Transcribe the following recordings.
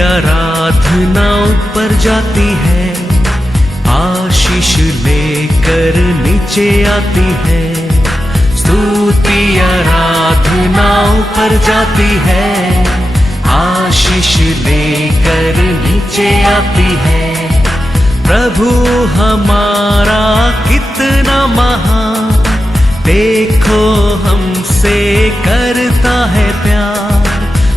आराधना ऊपर जाती है, आशीष लेकर नीचे आती है। स्तुति आराधना ऊपर जाती है, आशीष लेकर नीचे आती है। प्रभु हमारा कितना महान, देखो हमसे करता है प्यार।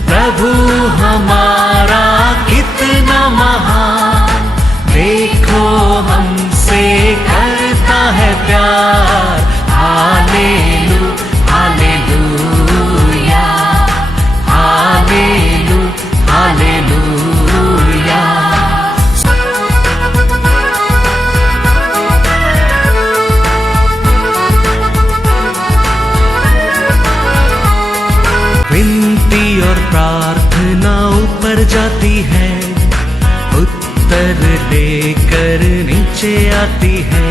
प्रभु हमारा कितना महान, देखो हमसे करता है प्यार। हालेलू हालेलूया, हालेलू हालेलूया। विनती और प्रार्थना ऊपर जाती है, उत्तर लेकर नीचे आती है।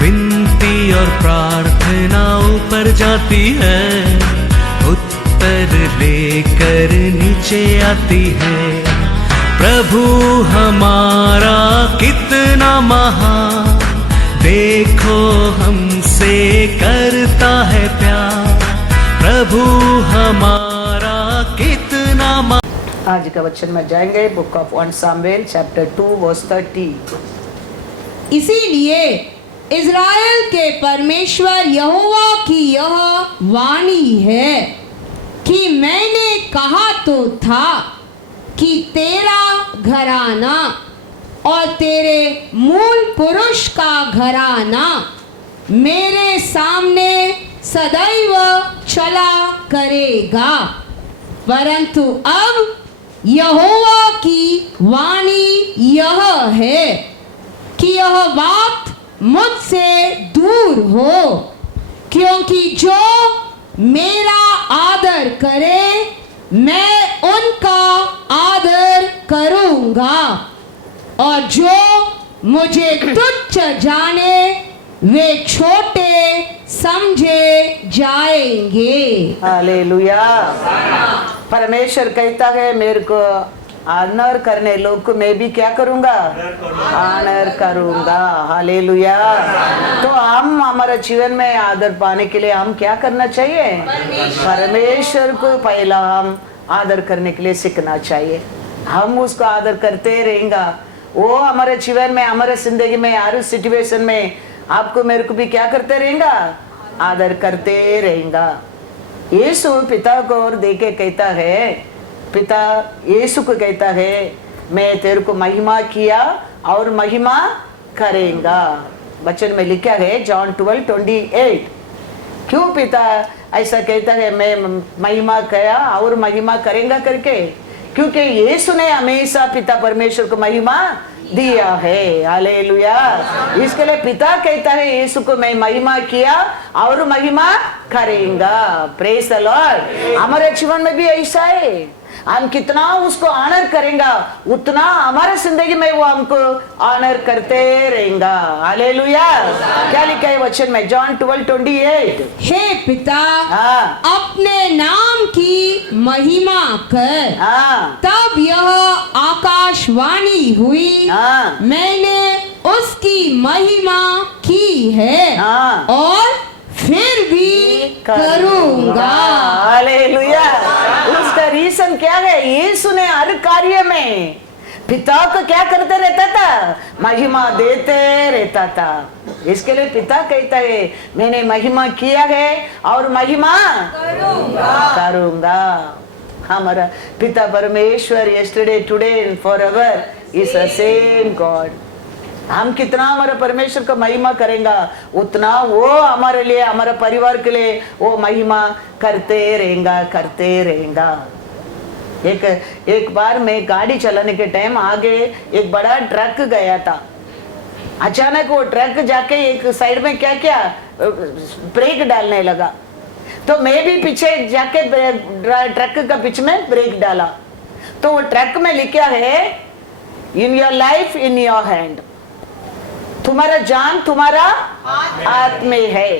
विनती और प्रार्थना ऊपर जाती है, उत्तर लेकर नीचे आती है। प्रभु हमारा कितना महान, देखो हमसे करता है प्यार। प्रभु हमारा कितना आज का वचन में जाएंगे book of 1 Samuel chapter 2 verse 30। इसीलिए इज़राइल के परमेश्वर यहोवा की यह वाणी है कि मैंने कहा तो था कि तेरा घराना और तेरे मूल पुरुष का घराना मेरे सामने सदैव चला करेगा। परंतु अब यहोवा की वाणी यह है कि यह बात मुझसे दूर हो, क्योंकि जो मेरा आदर करे मैं उनका आदर करूंगा, और जो मुझे तुच्छ जाने वे छोटे समझे जाएंगे। हालेलुया। परमेश्वर कहता है मेरे को ऑनर करने लोग को मैं भी क्या करूंगा, ऑनर करूंगा। हालेलुया। तो हम हमारे जीवन में आदर पाने के लिए हम क्या करना चाहिए, परमेश्वर को पहला हम आदर करने के लिए सीखना चाहिए। हम उसको आदर करते रहेंगे, वो हमारे जीवन में हमारे जिंदगी में हर सिचुएशन में आपको मेरे को भी क्या करते रहेगा, आदर करते रहेगा। यीशु पिता को और देके कहता है, पिता यीशु को कहता है मैं तेरे को महिमा किया और महिमा करेगा। वचन में लिखा है जॉन 12:28। क्यों पिता ऐसा कहता है मैं महिमा किया और महिमा करेगा करके? क्योंकि यीशु ने हमेशा पिता परमेश्वर को महिमा दिया है। हालेलुया। इसके लिए पिता कहता है यीशु को मैं महिमा किया और महिमा करेगा। Praise the Lord. हमारे जीवन में भी ऐसा है, हम कितना उसको ऑनर करेंगे उतना हमारे जिंदगी में वो हमको ऑनर करते रहेगा। हालेलुया। क्या लिखा है वचन में जॉन 12:28? हे पिता अपने नाम की महिमा कर। तब यह आकाशवाणी हुई, मैंने उसकी महिमा की है और फिर भी करूंगा। हालेलुया। उसका रीजन क्या है? यीशु ने हर कार्य में पिता को क्या करते रहता था, महिमा देते रहता था। इसके लिए पिता कहता है मैंने महिमा किया है और महिमा करूंगा। हमारा पिता परमेश्वर yesterday today and forever is the same God. हम कितना हमारे परमेश्वर का महिमा करेंगे उतना वो हमारे लिए हमारे परिवार के लिए वो महिमा करते रहेगा। एक बार मैं गाड़ी चलाने के टाइम आगे एक बड़ा ट्रक गया था। अचानक वो ट्रक जाके एक साइड में क्या किया, ब्रेक डालने लगा। तो मैं भी पीछे जाके ट्रक का बीच में ब्रेक डाला। तो वो ट्रक में लिखा है in your life in your hand, तुम्हारा जान तुम्हारा हाथ में है।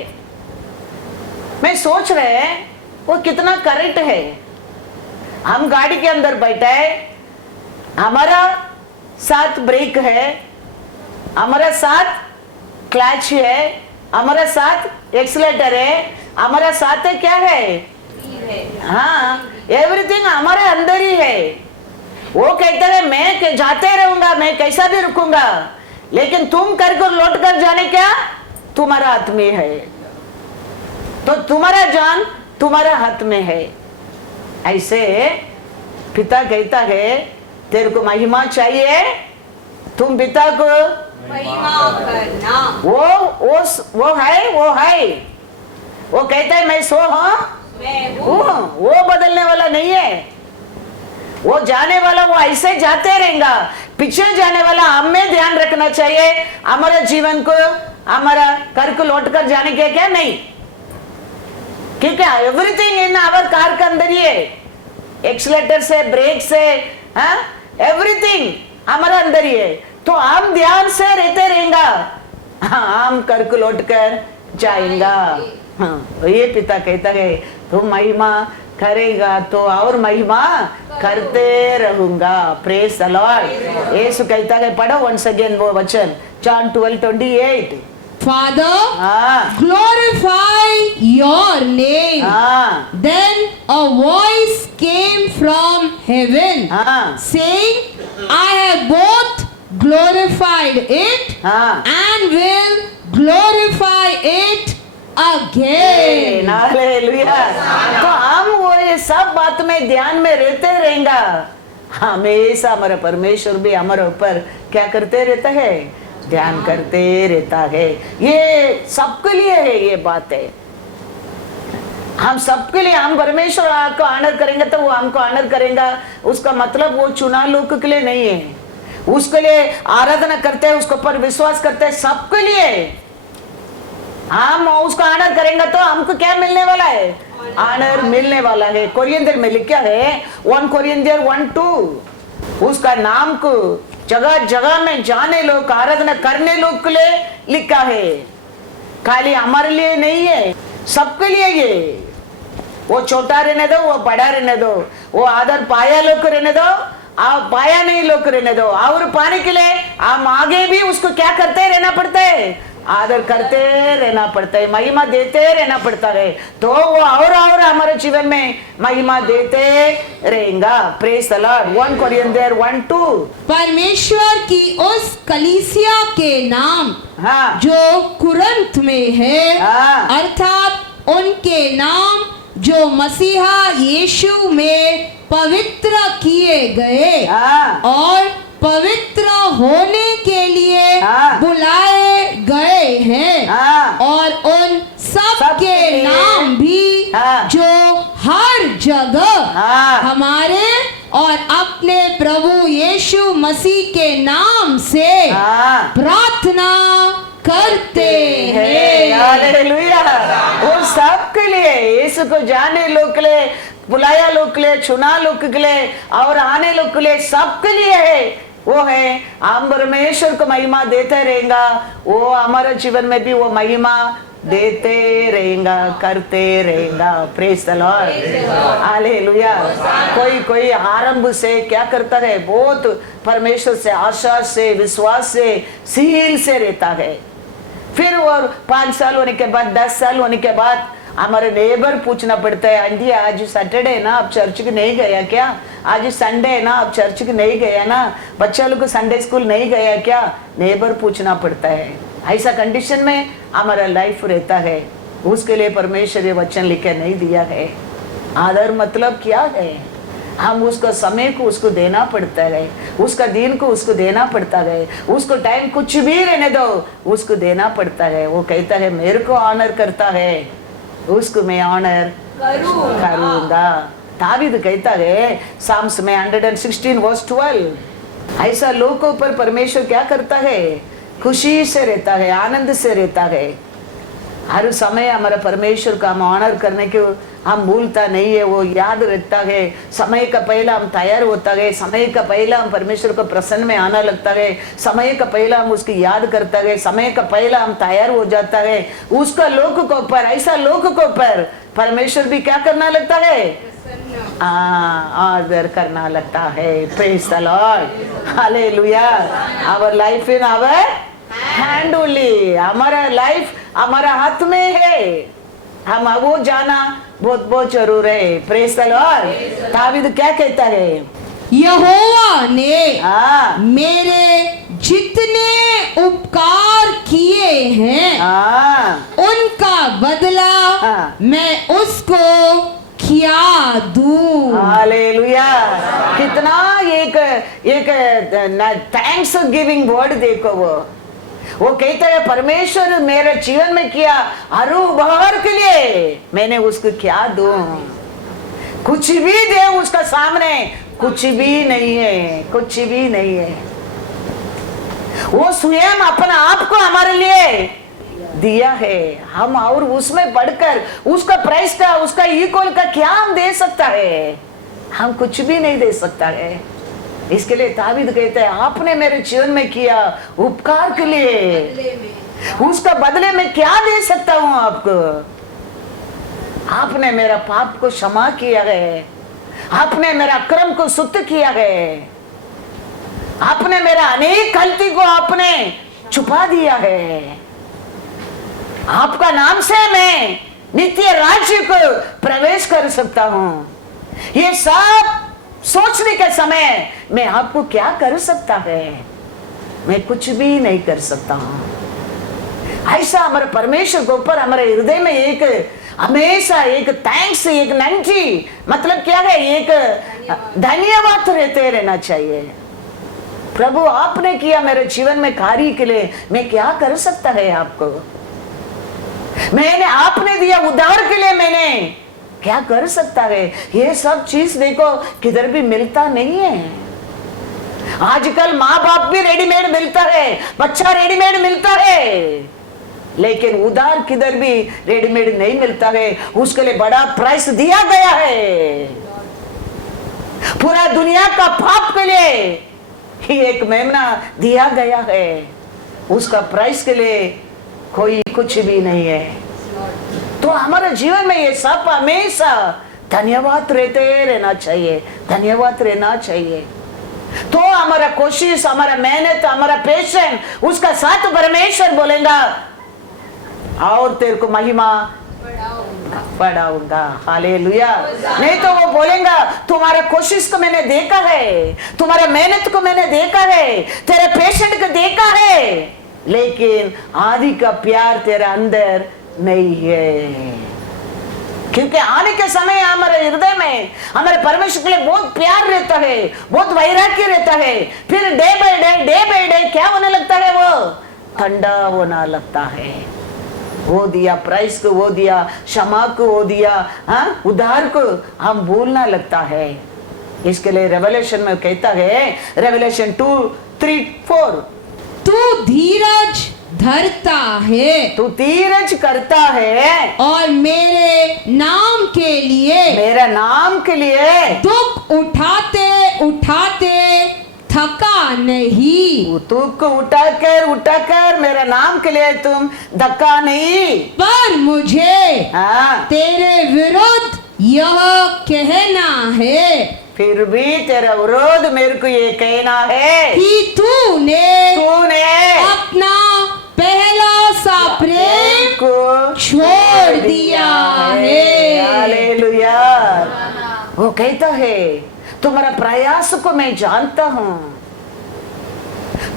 मैं सोच रहे हैं वो कितना करेक्ट है। हम गाड़ी के अंदर बैठे हमारा साथ ब्रेक है, हमारा साथ क्लच है, हमारा साथ एक्सीलेटर है, हमारा साथ है क्या है? हाँ, एवरीथिंग हमारे अंदर ही है। वो कहता है मैं जाते रहूंगा, मैं कैसा भी रुकूंगा, लेकिन तुम कर लौट कर जाने क्या तुम्हारा हाथ में है। तो तुम्हारा जान तुम्हारा हाथ में है। ऐसे पिता कहता है तेरे को महिमा चाहिए, तुम पिता को महिमा करना। वो है। वो कहता है मैं सो हूं, मैं हूँ। वो बदलने वाला नहीं है। वो जाने वाला वो ऐसे जाते रहेगा। पीछे जाने वाला हमें ध्यान रखना चाहिए, हमारा जीवन को हमारा कर को लौट कर जाने के क्या नहीं, क्योंकि एवरीथिंग इन आवर कार के अंदर ही है। एक्सीलेटर से ब्रेक से एवरीथिंग हमारा अंदर ही है। तो हम ध्यान से रहते रहेगा, हम कर को लौट कर जाएगा। हाँ, ये पिता कहता है तुम महिमा करेगा तो और महिमा करते रहूंगा। Praise the Lord. यीशु कहता है, पढ़ो वंस अगेन वो वचन, John 12:28। Father, glorify your name. Then a voice came from heaven, saying, I have both glorified it and will glorify it again. Hallelujah. तो हम वो ये सब बात में ध्यान में रहते रहेगा। हमेशा हमारा परमेश्वर भी हमारे ऊपर क्या करते रहता है? ध्यान करते रहता है। ये सबके लिए है, ये बात है। हम सबके लिए, हम परमेश्वर को ऑनर करेंगे तो वो हमको ऑनर करेगा। उसका मतलब वो चुना लोग के लिए नहीं है, उसके लिए आराधना करते हैं, उसके ऊपर विश्वास करते हैं, सबके लिए। हम उसको ऑनर करेंगे तो हमको क्या मिलने वाला है? ऑनर मिलने वाला है। कोरियंदर में लिखा है 1 कोरियंदर 1:2, उसका नाम को जगह जगह में जाने लोग, आराधना करने लोग के लिए लिखा है। खाली हमारे लिए नहीं है, सबके लिए ये। वो छोटा रहने दो, वो बड़ा रहने दो, वो आदर पाया लोग रहने दो, आप पाया नहीं लोग रहने दो। और पाने के लिए हम आगे भी उसको क्या करते रहना पड़ता है? आदर करते रहना पड़ता है, महिमा देते रहना पड़ता है। तो वो और हमारे जीवन में महिमा देते रहेगा। Praise the Lord. 1 कोरियंदर 1:2। परमेश्वर की उस कलीसिया के नाम जो कुरंत में है, अर्थात उनके नाम जो मसीहा यीशु में पवित्र किए गए और पवित्र होने के लिए बुलाए गए हैं, और उन सब के नाम भी जो हर जगह हमारे और अपने प्रभु यीशु मसीह के नाम से प्रार्थना करते हैं। हालेलुया। वो सब के लिए, यीशु को जाने लोग के लिए, बुलाया लोग के लिए, चुना लोग के लिए और आने लोग के लिए, सबके लिए है। वो है हम परमेश्वर को महिमा देते रहेगा, वो हमारे जीवन में भी वो महिमा देते रहेगा, करते रहेगा। Praise the lord. हालेलुया। कोई आरंभ से क्या करता है? बहुत परमेश्वर से आशा से, विश्वास से, सील से रहता है। फिर वो 5 साल होने के बाद, 10 साल होने के बाद हमारे नेबर पूछना पड़ता है, आंटी आज सैटरडे है ना, आप चर्च के नहीं गया क्या? आज संडे है ना, आप चर्च के नहीं गया ना? बच्चा लोग को संडे स्कूल नहीं गया क्या? नेबर पूछना पड़ता है। ऐसा कंडीशन में हमारा लाइफ रहता है। उसके लिए परमेश्वर ये वचन लिखे नहीं दिया है। आदर मतलब क्या है? हम उसका समय को उसको देना पड़ता है, उसका दिन को उसको देना पड़ता है, उसको टाइम कुछ भी रहने दो उसको देना पड़ता है। वो कहता है मेरे को ऑनर करता है, उसको मैं ऑनर करूंगा। दावीद कहता है साम्स में 116:12, ऐसा लोगों पर परमेश्वर क्या करता है? खुशी से रहता है, आनंद से रहता है। हर समय हमारा परमेश्वर का हम ऑनर करने के हम भूलता नहीं है, वो याद रखता है। समय का पहला हम तैयार होता है, समय का पहला हम परमेश्वर को प्रसन्न में आना लगता है, समय का पहला हम उसकी याद करता है, समय का पहला हम तैयार हो जाता है। उसका लोक को ऊपर, ऐसा लोक को ऊपर परमेश्वर भी क्या करना लगता है? आदर करना लगता है। Praise the lord, hallelujah. Our life in our hand only, हमारा लाइफ हमारा हाथ में है, हम वो जाना बहुत बहुत जरूर है। Praise the Lord. दावीद क्या कहता है? यहोवा ने मेरे जितने उपकार किए हैं उनका बदला मैं उसको क्या दूं। हालेलुया। कितना एक थैंक्स गिविंग वर्ड देखो। वो कहते हैं परमेश्वर मेरे जीवन में किया हर उपहार के लिए मैंने उसको क्या दूं। कुछ भी दे उसका सामने कुछ भी नहीं है, कुछ भी नहीं है। वो स्वयं अपना आप को हमारे लिए दिया है, हम और उसमें बढ़कर उसका प्राइस का उसका इक्वल का क्या हम दे सकता है? हम कुछ भी नहीं दे सकता है। इसके लिए दावीद कहते हैं आपने मेरे जीवन में किया उपकार के लिए उसका बदले में क्या दे सकता हूं आपको? आपने मेरा पाप को क्षमा किया है, आपने मेरा अक्रम को शुद्ध किया है, आपने मेरा अनेक गलती को आपने छुपा दिया है। आपका नाम से मैं नित्य राज्य को प्रवेश कर सकता हूं। ये सब सोचने के समय मैं आपको क्या कर सकता है? मैं कुछ भी नहीं कर सकता हूं। ऐसा हमारे परमेश्वर के ऊपर हमारे हृदय में एक हमेशा एक थैंक्स, एक नंजी मतलब क्या है, एक धन्यवाद रहते रहना चाहिए। प्रभु आपने किया मेरे जीवन में कार्य के लिए मैं क्या कर सकता है आपको? मैंने आपने दिया उद्धार के लिए मैंने क्या कर सकता है? ये सब चीज देखो किधर भी मिलता नहीं है। आजकल माँ बाप भी रेडीमेड मिलता है, बच्चा रेडीमेड मिलता है, लेकिन उधार किधर भी रेडीमेड नहीं मिलता है। उसके लिए बड़ा प्राइस दिया गया है। पूरा दुनिया का पाप के लिए ही एक मेमना दिया गया है, उसका प्राइस के लिए कोई कुछ भी नहीं है। तो हमारे जीवन में ये सब हमेशा धन्यवाद रहते रहना चाहिए, धन्यवाद रहना चाहिए। तो हमारा कोशिश, हमारा मेहनत, हमारा पेशेंस उसका साथ परमेश्वर बोलेगा और तेरे को महिमा बढ़ाऊंगा। हालेलुया। नहीं तो वो बोलेगा तुम्हारा कोशिश को मैंने देखा है, तुम्हारा मेहनत को मैंने देखा है, तेरे पेशेंट को देखा है, लेकिन आदि का प्यार तेरा अंदर नहीं है। क्योंकि आने के समय हमारे हृदय में हमारे परमेश्वर के लिए बहुत प्यार रहता है, बहुत वैराग्य रहता है। फिर डे बाय डे क्या होने लगता है? वो ठंडा होना लगता है। वो दिया प्राइस को, वो दिया क्षमा को, वो दिया उधार को हम भूलना लगता है। इसके लिए रेवलेशन में कहता है, रेवलेशन 2:3-4 तू धीरज धरता है, तू धीरज करता है और मेरे नाम के लिए दुख उठाते उठाते थका नहीं। दुख उठाकर मेरा नाम के लिए तुम धक्का नहीं। पर मुझे तेरे विरुद्ध यह कहना है, फिर भी तेरा विरोध मेरे को ये कहना है कि तूने अपना पहला सा प्रेम को छोड़ दिया है। हालेलुया। वो कहता है तुम्हारा प्रयास को मैं जानता हूं,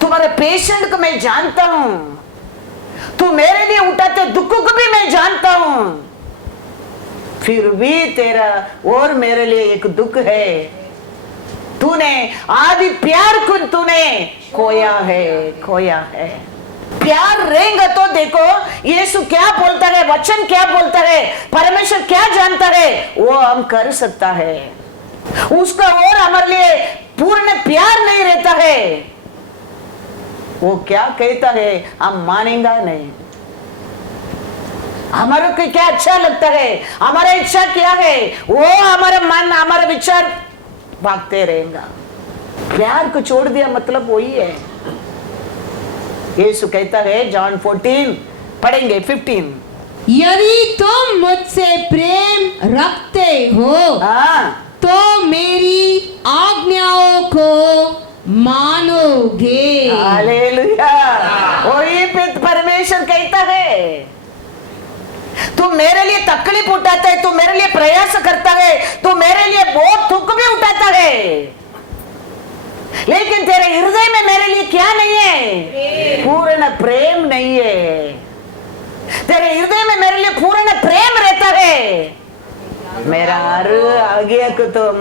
तुम्हारे पेशेंट को मैं जानता हूं, तू मेरे लिए उठाते दुख को भी मैं जानता हूं, फिर भी तेरा और मेरे लिए एक दुख है। तूने आदि प्यार को तूने खोया है। प्यार रहेगा तो देखो यीशु क्या बोलता है, वचन क्या बोलता है, परमेश्वर क्या जानता है, वो हम कर सकता है। उसका और हमारे लिए पूर्ण प्यार नहीं रहता है, वो क्या कहता है हम मानेंगे नहीं। हमारे को क्या अच्छा लगता है, हमारा इच्छा क्या है, वो हमारा मन हमारा विचार भागते रहेगा। प्यार को छोड़ दिया मतलब वही है। यीशु कहता है जॉन 14 पढ़ेंगे 15, यदि तुम मुझसे प्रेम रखते हो तो मेरी आज्ञाओं को मानोगे। हालेलुया। वही परमेश्वर कहता है, तू मेरे लिए तकलीफ उठाता है, तू मेरे लिए प्रयास करता है, तू मेरे लिए बहुत दुख भी उठाता है, लेकिन तेरे हृदय में मेरे लिए क्या नहीं है? पूर्ण प्रेम नहीं है। तेरे हृदय में मेरे लिए पूर्ण प्रेम रहता है, मेरा हर आज्ञा को तुम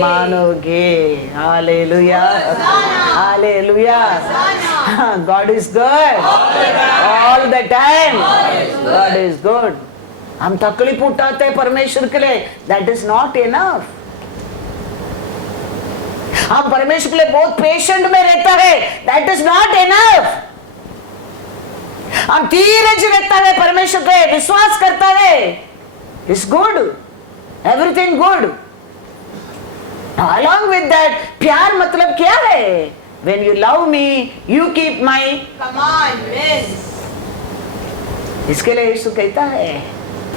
मानोगे। Hallelujah, hallelujah. God is good all the time, God is good. हम तकलीफ उठाते हैं परमेश्वर के लिए, दैट इज नॉट इनफ। हम परमेश्वर के लिए बहुत पेशेंट में रहता है, दैट इज नॉट इनफ। हम धीरज रहता है, परमेश्वर पे विश्वास करता है, it's good, everything good. Along with that, प्यार मतलब क्या है? When you love me, you keep my commandments। इसके लिए यीशु कहता है,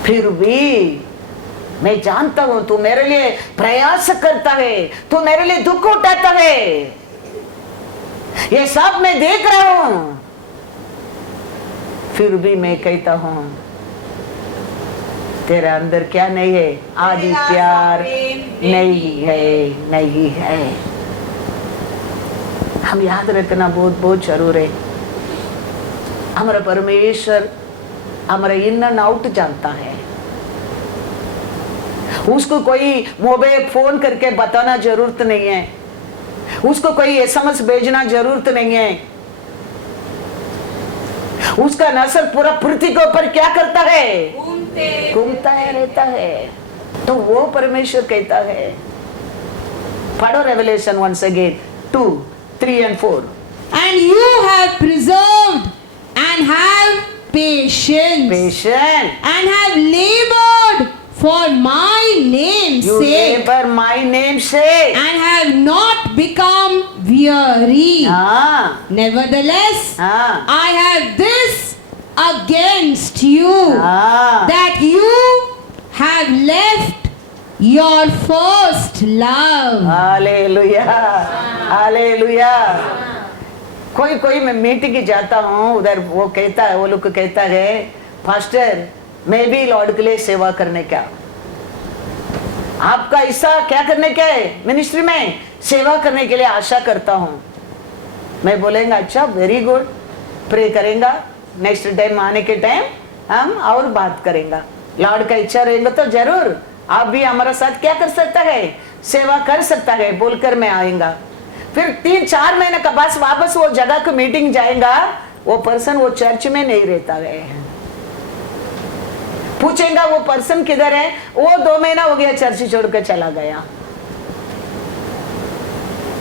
फिर भी मैं जानता हूं तू मेरे लिए प्रयास करता है, तू मेरे लिए दुख उठाता है, ये सब मैं देख रहा हूं, फिर भी मैं कहता हूं तेरे अंदर क्या नहीं है? आदि प्यार नहीं है, नहीं है। हम याद रखना बहुत बहुत जरूर है। हमारा परमेश्वर हमारा इन एंड आउट जानता है। उसको कोई मोबाइल फोन करके बताना जरूरत नहीं है, उसको कोई एसएमएस भेजना जरूरत नहीं है। उसका नजर पूरा पृथ्वी के ऊपर क्या करता है? घूमता है, रहता है। तो वो परमेश्वर कहता है, पढ़ो revelation once again 2, 3 and 4। And you have preserved and have patience Patient, and have labored for my name's you sake labor my name's sake, and have not become weary. हाँ, Nevertheless, हाँ, I have this against you, हाँ, that you have left your first love. Hallelujah, hallelujah. कोई कोई मैं meeting जाता हूँ, उधर वो कहता है, वो लोग कहता है, पास्टर मैं भी लॉर्ड के लिए सेवा करने का, आपका हिस्सा क्या करने का है? मिनिस्ट्री में सेवा करने के लिए आशा करता हूँ। मैं बोलेंगे अच्छा, वेरी गुड, प्रे करेंगा, नेक्स्ट टाइम आने के टाइम हम और बात करेंगे। लॉर्ड का इच्छा रहेगा तो जरूर आप भी हमारा साथ क्या कर सकता है? सेवा कर सकता है, बोलकर मैं आएगा। फिर 3-4 महीने का बाद वापस वो जगह को मीटिंग जाएगा, वो पर्सन वो चर्च में नहीं रहता है। पूछेगा वो पर्सन किधर है? वो 2 महीना हो गया चर्च छोड़कर चला गया।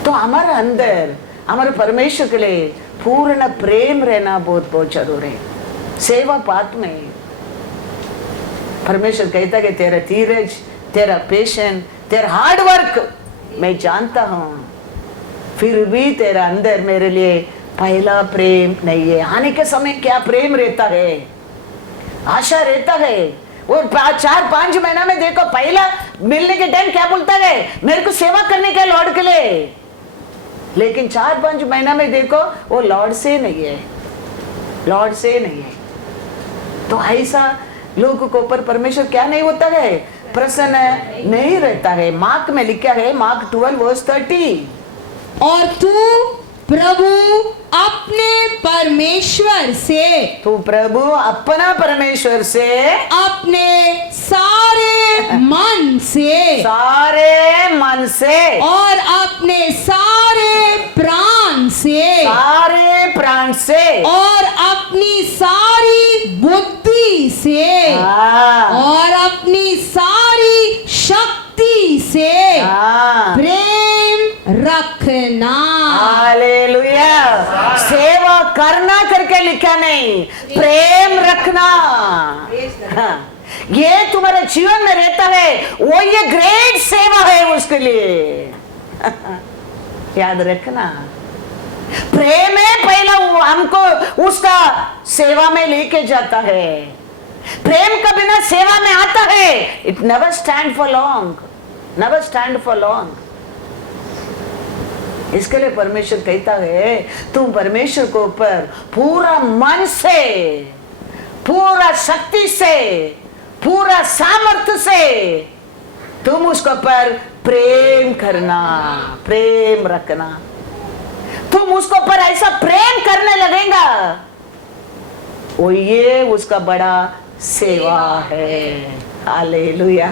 तो हमारे अंदर हमारे परमेश्वर के लिए पूर्ण प्रेम रहना बहुत बहुत जरूरी है। सेवा पात में परमेश्वर कहता है कि तेरा धीरज, तेरा पेशेंस, तेरा हार्ड वर्क मैं जानता हूं, फिर भी तेरा अंदर मेरे लिए पहला प्रेम नहीं है। आने के समय क्या प्रेम रहता है, आशा रहता है। वो 4-5 महीना में देखो, पहला मिलने के टाइम क्या बोलता है? मेरे को सेवा करने के लॉर्ड के लिए। लेकिन 4-5 महीना में देखो वो लॉर्ड से नहीं है, लॉर्ड से नहीं है। तो ऐसा लोगों को ऊपर परमेश्वर क्या नहीं होता है? प्रसन्न नहीं रहता है। मार्क में लिखा है, मार्क 12:30, और तू प्रभु अपने परमेश्वर से, तू प्रभु अपना परमेश्वर से अपने सारे मन से, सारे मन से और अपने सारे प्राण से, सारे प्राण से और अपनी सारी बुद्धि से, हाँ, और अपनी सारी शक्ति से प्रेम रखना। हालेलुया। सेवा करना करके लिखा नहीं, प्रेम रखना। हाँ, ये तुम्हारे जीवन में रहता है, वो ये ग्रेट सेवा है उसके लिए। याद रखना, प्रेम है पहला, हमको उसका सेवा में लेके जाता है। प्रेम का बिना सेवा में आता है, it never stand for long. never stand for long. इसके लिए परमेश्वर कहता है तुम परमेश्वर को ऊपर पूरा मन से, पूरा शक्ति से, पूरा सामर्थ्य से तुम उसको पर प्रेम करना, प्रेम रखना। तुम उसको पर ऐसा प्रेम करने लगेगा, वो ये उसका बड़ा सेवा है। Hallelujah,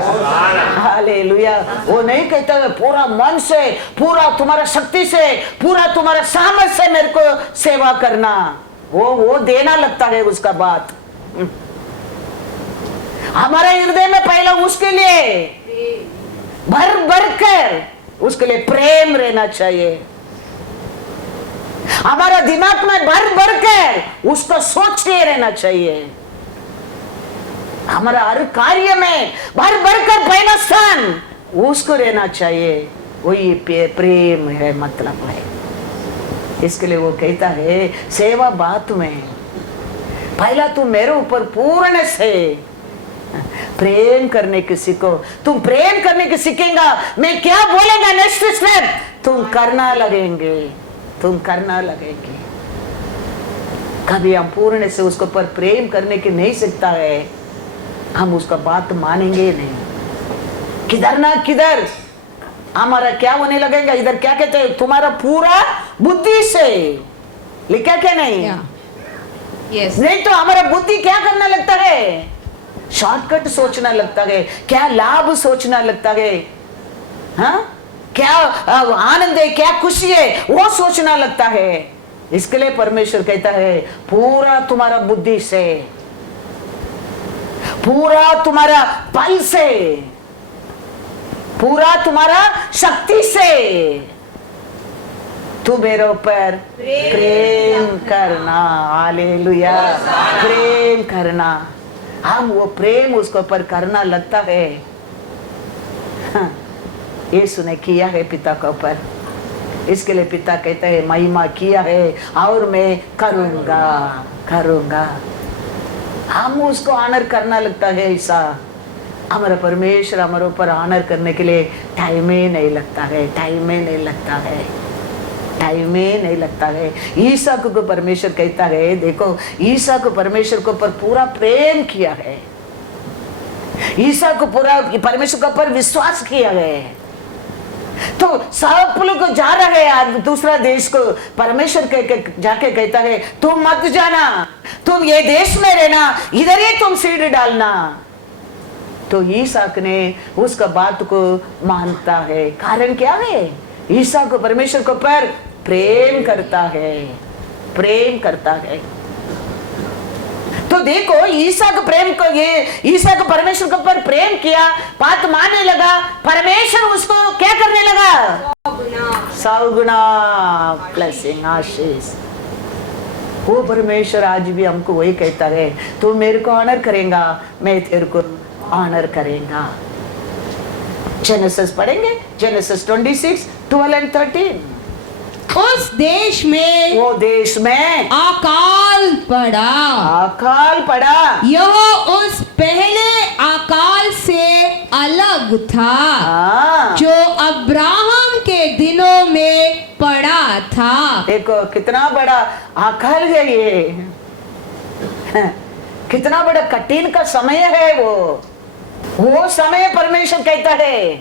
hallelujah. वो नहीं कहता है पूरा मन से, पूरा तुम्हारा शक्ति से, पूरा तुम्हारा सामर्थ्य से मेरे को सेवा करना। वो देना लगता है उसका बात। हमारे हृदय में पहले उसके लिए भर भर कर उसके लिए प्रेम रहना चाहिए। हमारा दिमाग में भर भर कर उसको सोचते रहना चाहिए। हमारा हर कार्य में भर भर कर पहला स्थान उसको रहना चाहिए। वही प्रेम है, मतलब है। इसके लिए वो कहता है सेवा बात में पहला तुम मेरे ऊपर पूर्ण से प्रेम करने की सीखो। तुम प्रेम करने की सीखेगा, मैं क्या बोलेगा नेक्स्ट स्टेप तुम करना लगेंगे, तुम करना लगेंगे। कभी हम पूर्ण से उसको पर प्रेम करने की नहीं सीखता है, हम उसका बात मानेंगे नहीं। किधर ना किधर हमारा क्या होने लगेगा। इधर क्या कहते हैं तुम्हारा पूरा बुद्धि से, लिखा क्या नहीं? Yes. नहीं तो हमारा बुद्धि क्या करना लगता है, शॉर्टकट सोचना लगता है, क्या लाभ सोचना लगता है, हाँ क्या आनंद है, क्या खुशी है, वो सोचना लगता है। इसके लिए परमेश्वर कहता है पूरा तुम्हारा बुद्धि से, पूरा तुम्हारा बल से, पूरा तुम्हारा शक्ति से तू मेरे ऊपर प्रेम करना। हालेलुया, प्रेम करना। हम वो प्रेम उसके ऊपर करना लगता है। हाँ, यीशु ने किया है पिता के ऊपर। इसके लिए पिता कहता है महिमा किया है और मैं करूंगा, करूंगा। हम उसको ऑनर करना लगता है। ऐसा हमारा परमेश्वर हमारे ऊपर ऑनर करने के लिए टाइम ही नहीं लगता है, टाइम ही नहीं लगता है, टाइम ही नहीं लगता है। ईसा को परमेश्वर कहता है देखो, ईसा को परमेश्वर को पर पूरा प्रेम किया है, ईसा को पूरा परमेश्वर के ऊपर विश्वास किया है। तो सब लोग जा रहे हैं दूसरा देश को, परमेश्वर जाके कहता है तुम मत जाना, तुम ये देश में रहना, इधर ही तुम सीढ़ी डालना। तो ईसाक ने उसका बात को मानता है। कारण क्या है? ईसा को परमेश्वर को पर प्रेम करता है, प्रेम करता है। तो देखो ईसा को प्रेम को, ये ईसा को परमेश्वर के ऊपर प्रेम किया, बात मानने लगा, परमेश्वर उसको क्या करने लगा? 100 गुना ब्लेसिंग, आशीष। वो परमेश्वर आज भी हमको वही कहता है तू मेरे को ऑनर करेगा, मैं तेरे को ऑनर करेगा। जेनेसिस पढ़ेंगे, जेनेसिस 26, 12 and 13। उस देश में, वो देश में अकाल पड़ा, अकाल पड़ा। यह उस पहले अकाल से अलग था हाँ। जो अब्राहम के दिनों में पड़ा था। देखो कितना बड़ा अकाल है ये, कितना बड़ा कठिन का समय है वो समय परमेश्वर कहता है,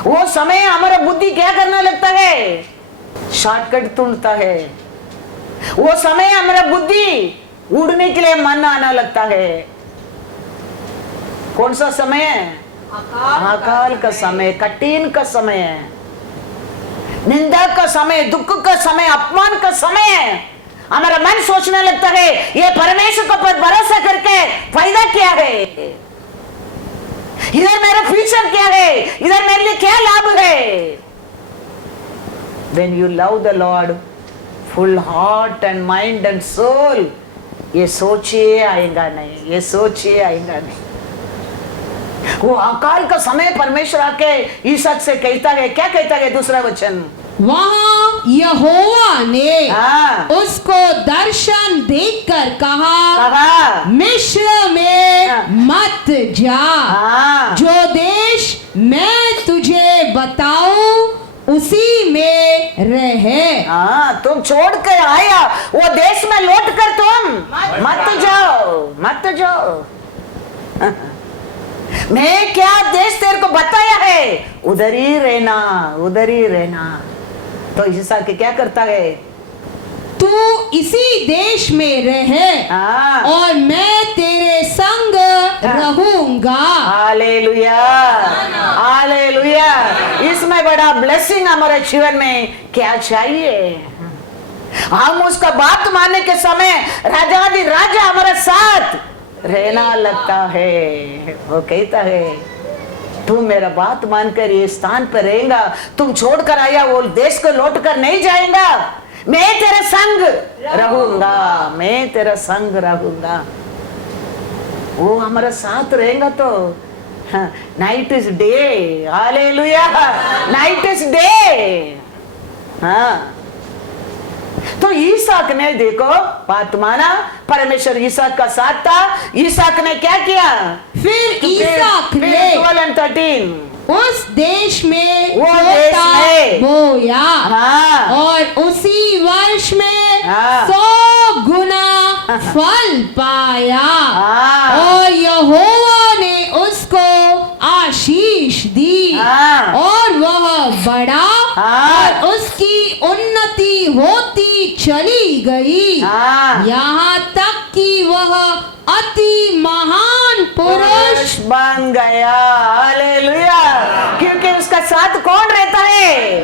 वो समय हमारा बुद्धि क्या करना लगता है? शॉर्टकट ढूंढता है। वो समय हमारा बुद्धि उड़ने के लिए मन आना लगता है। कौन सा समय है? अकाल का समय, कठिन का समय है, निंदा का समय, दुख का समय, अपमान का समय है। हमारा मन सोचने लगता है ये परमेश्वर के ऊपर भरोसा करके फायदा क्या है, इधर मेरा फ्यूचर क्या है, इधर मेरे लिए क्या लाभ है। When you love the Lord full heart and mind and soul, ये सोचिए आएगा नहीं, ये सोचिए आएगा नहीं। वो अकाल का समय परमेश्वर आके ईसा से कहता है, क्या कहता है? दूसरा वचन, वहाँ यहोवा ने हाँ। उसको दर्शन देखकर कहा, कहा मिस्र में हाँ। मत जा, हाँ। जो देश मैं तुझे बताऊं उसी में रहे। हाँ, तुम छोड़ कर आया वो देश में लौट कर तुम मत जाओ। मैं क्या देश तेरे को बताया है, उधर ही रहना। तो ईसा के क्या करता है, तू इसी देश में रहे हाँ। और मैं तेरे संग रहूंगा। Hallelujah, hallelujah. इसमें बड़ा ब्लेसिंग हमारे जीवन में क्या चाहिए, हम उसका बात मानने के समय राजाधि राजा हमारे साथ रहना लगता है। वो कहता है तुम मेरा बात मानकर ये स्थान पर रहेगा, तुम छोड़कर आया वो देश को लौट कर नहीं जाएगा, मैं तेरे संग रहूंगा। वो हमारा साथ रहेगा तो night is day. Hallelujah, night is day. हाँ, तो ईसाक ने देखो बात माना, परमेश्वर ईसाक का साथ था। ईसाक ने क्या किया, फिर ईसाक ने 12 and 13 उस देश में वो देश में बोया, हाँ। और उसी वर्ष में हाँ। 100 गुना फल पाया। हाँ। और यहोवा ने उसको आशीष दी, हाँ। और वह बड़ा, हाँ। और उसकी उन्नति होती चली गई, हाँ। यहाँ तक कि वह अति महान पुरुष बन गया। हालेलुया, क्योंकि उसका साथ कौन रहता है,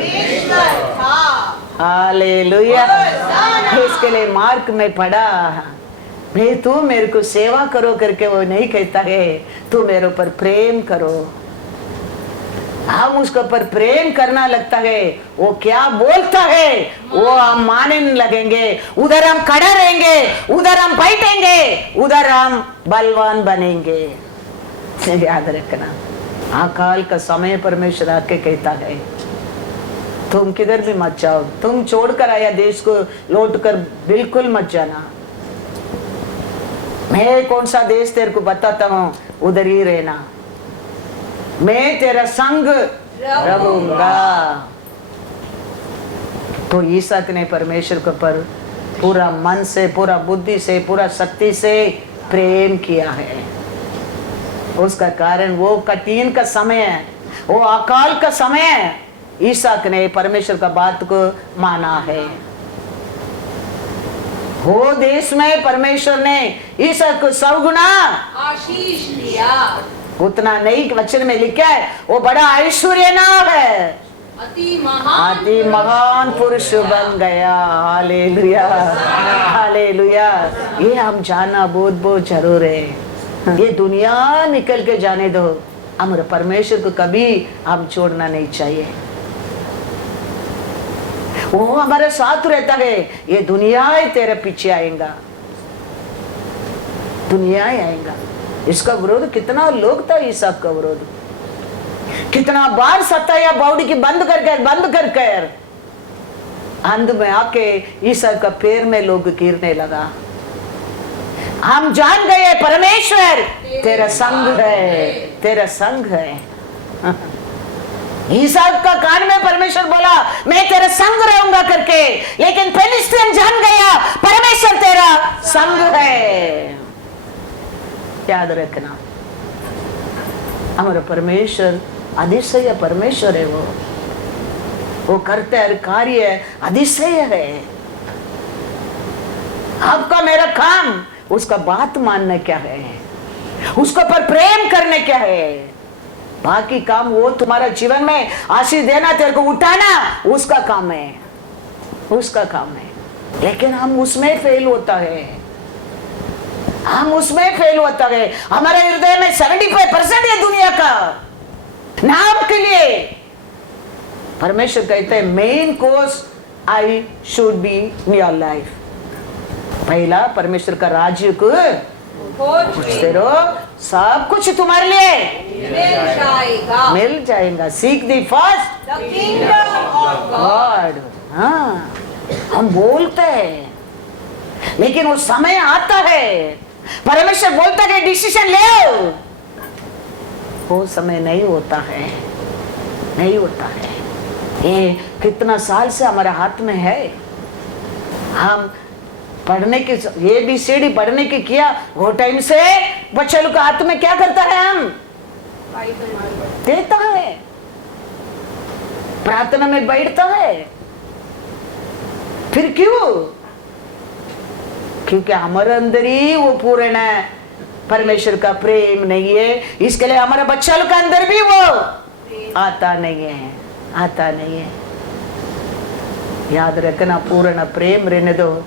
हालेलुया। इसके लिए मार्क में पढ़ा, मैं तू मेरे को सेवा करो करके वो नहीं कहता है, तू मेरे ऊपर प्रेम करो। हम उसके ऊपर प्रेम करना लगता है, वो क्या बोलता है वो हम मानने लगेंगे, उधर हम खड़े रहेंगे, उधर हम बैठेंगे, उधर हम बलवान बनेंगे। याद रखना, अकाल का समय परमेश्वर आके कहता है तुम किधर भी मत जाओ, तुम छोड़कर आया देश को लौट कर बिल्कुल मत जाना, मैं कौन सा देश तेरे को बताता हूँ, उधर ही रहना, मैं तेरा संग रहूंगा। तो ईसाक ने परमेश्वर के पर पूरा मन से, पूरा बुद्धि से, पूरा शक्ति से प्रेम किया है। उसका कारण वो कठिन का समय है, वो अकाल का समय है, ईसाक ने परमेश्वर का बात को माना है। वो देश में परमेश्वर ने ईसाक को 100 गुना आशीष दिया। उतना नहीं वचन में लिखा है, वो बड़ा ऐश्वर्य नाम है, अति महान पुरुष बन गया। Hallelujah, hallelujah. ये हम जानना बहुत जरूर है। ये दुनिया निकल के जाने दो, हमारे परमेश्वर को कभी हम छोड़ना नहीं चाहिए। वो हमारे साथ रहता है, ये दुनिया ही तेरे पीछे आएगा, दुनिया ही आएगा। इसका विरोध कितना लोग था, ईसाक का विरोध कितना बार सताया, बाउडी की बंद कर अंत में आके ईसाक का पैर में लोग गिरने लगा। हम जान गए परमेश्वर तेरा संग है। ईसाक का कान में परमेश्वर बोला मैं तेरा संग रहूंगा करके, लेकिन फिलिस्तीन जान गया परमेश्वर तेरा संग है। याद रखना, हमारा परमेश्वर अधिशय परमेश्वर है, वो करते हर कार्य अधिशय है। आपका मेरा काम उसका बात मानना क्या है, उसको पर प्रेम करने क्या है, बाकी काम वो तुम्हारा जीवन में आशीष देना, तेरे को उठाना, उसका काम है। लेकिन हम उसमें फेल होता है, हमारे हृदय में 75% है दुनिया का नाम के लिए। परमेश्वर कहते हैं main course I should be in your life. पहला परमेश्वर का राज्य को पूछते रहो, सब कुछ तुम्हारे लिए मिल जाएगा। Seek the first God. हाँ, हम बोलते हैं, लेकिन वो समय आता है परमेश्वर बोलता है डिसीजन ले, वो समय नहीं होता है, नहीं होता है। ये कितना साल से हमारे हाथ में है। हम पढ़ने की ABCD पढ़ने की किया, वो टाइम से बच्चे लोग हाथ में क्या करता है, हम देता है, प्रार्थना में बैठता है। फिर क्यों? क्योंकि हमारे अंदर ही वो पूर्ण परमेश्वर का प्रेम नहीं है, इसके लिए हमारे बच्चा लोग के अंदर भी वो आता नहीं है, आता नहीं है। याद रखना, पूर्ण प्रेम रहने दो,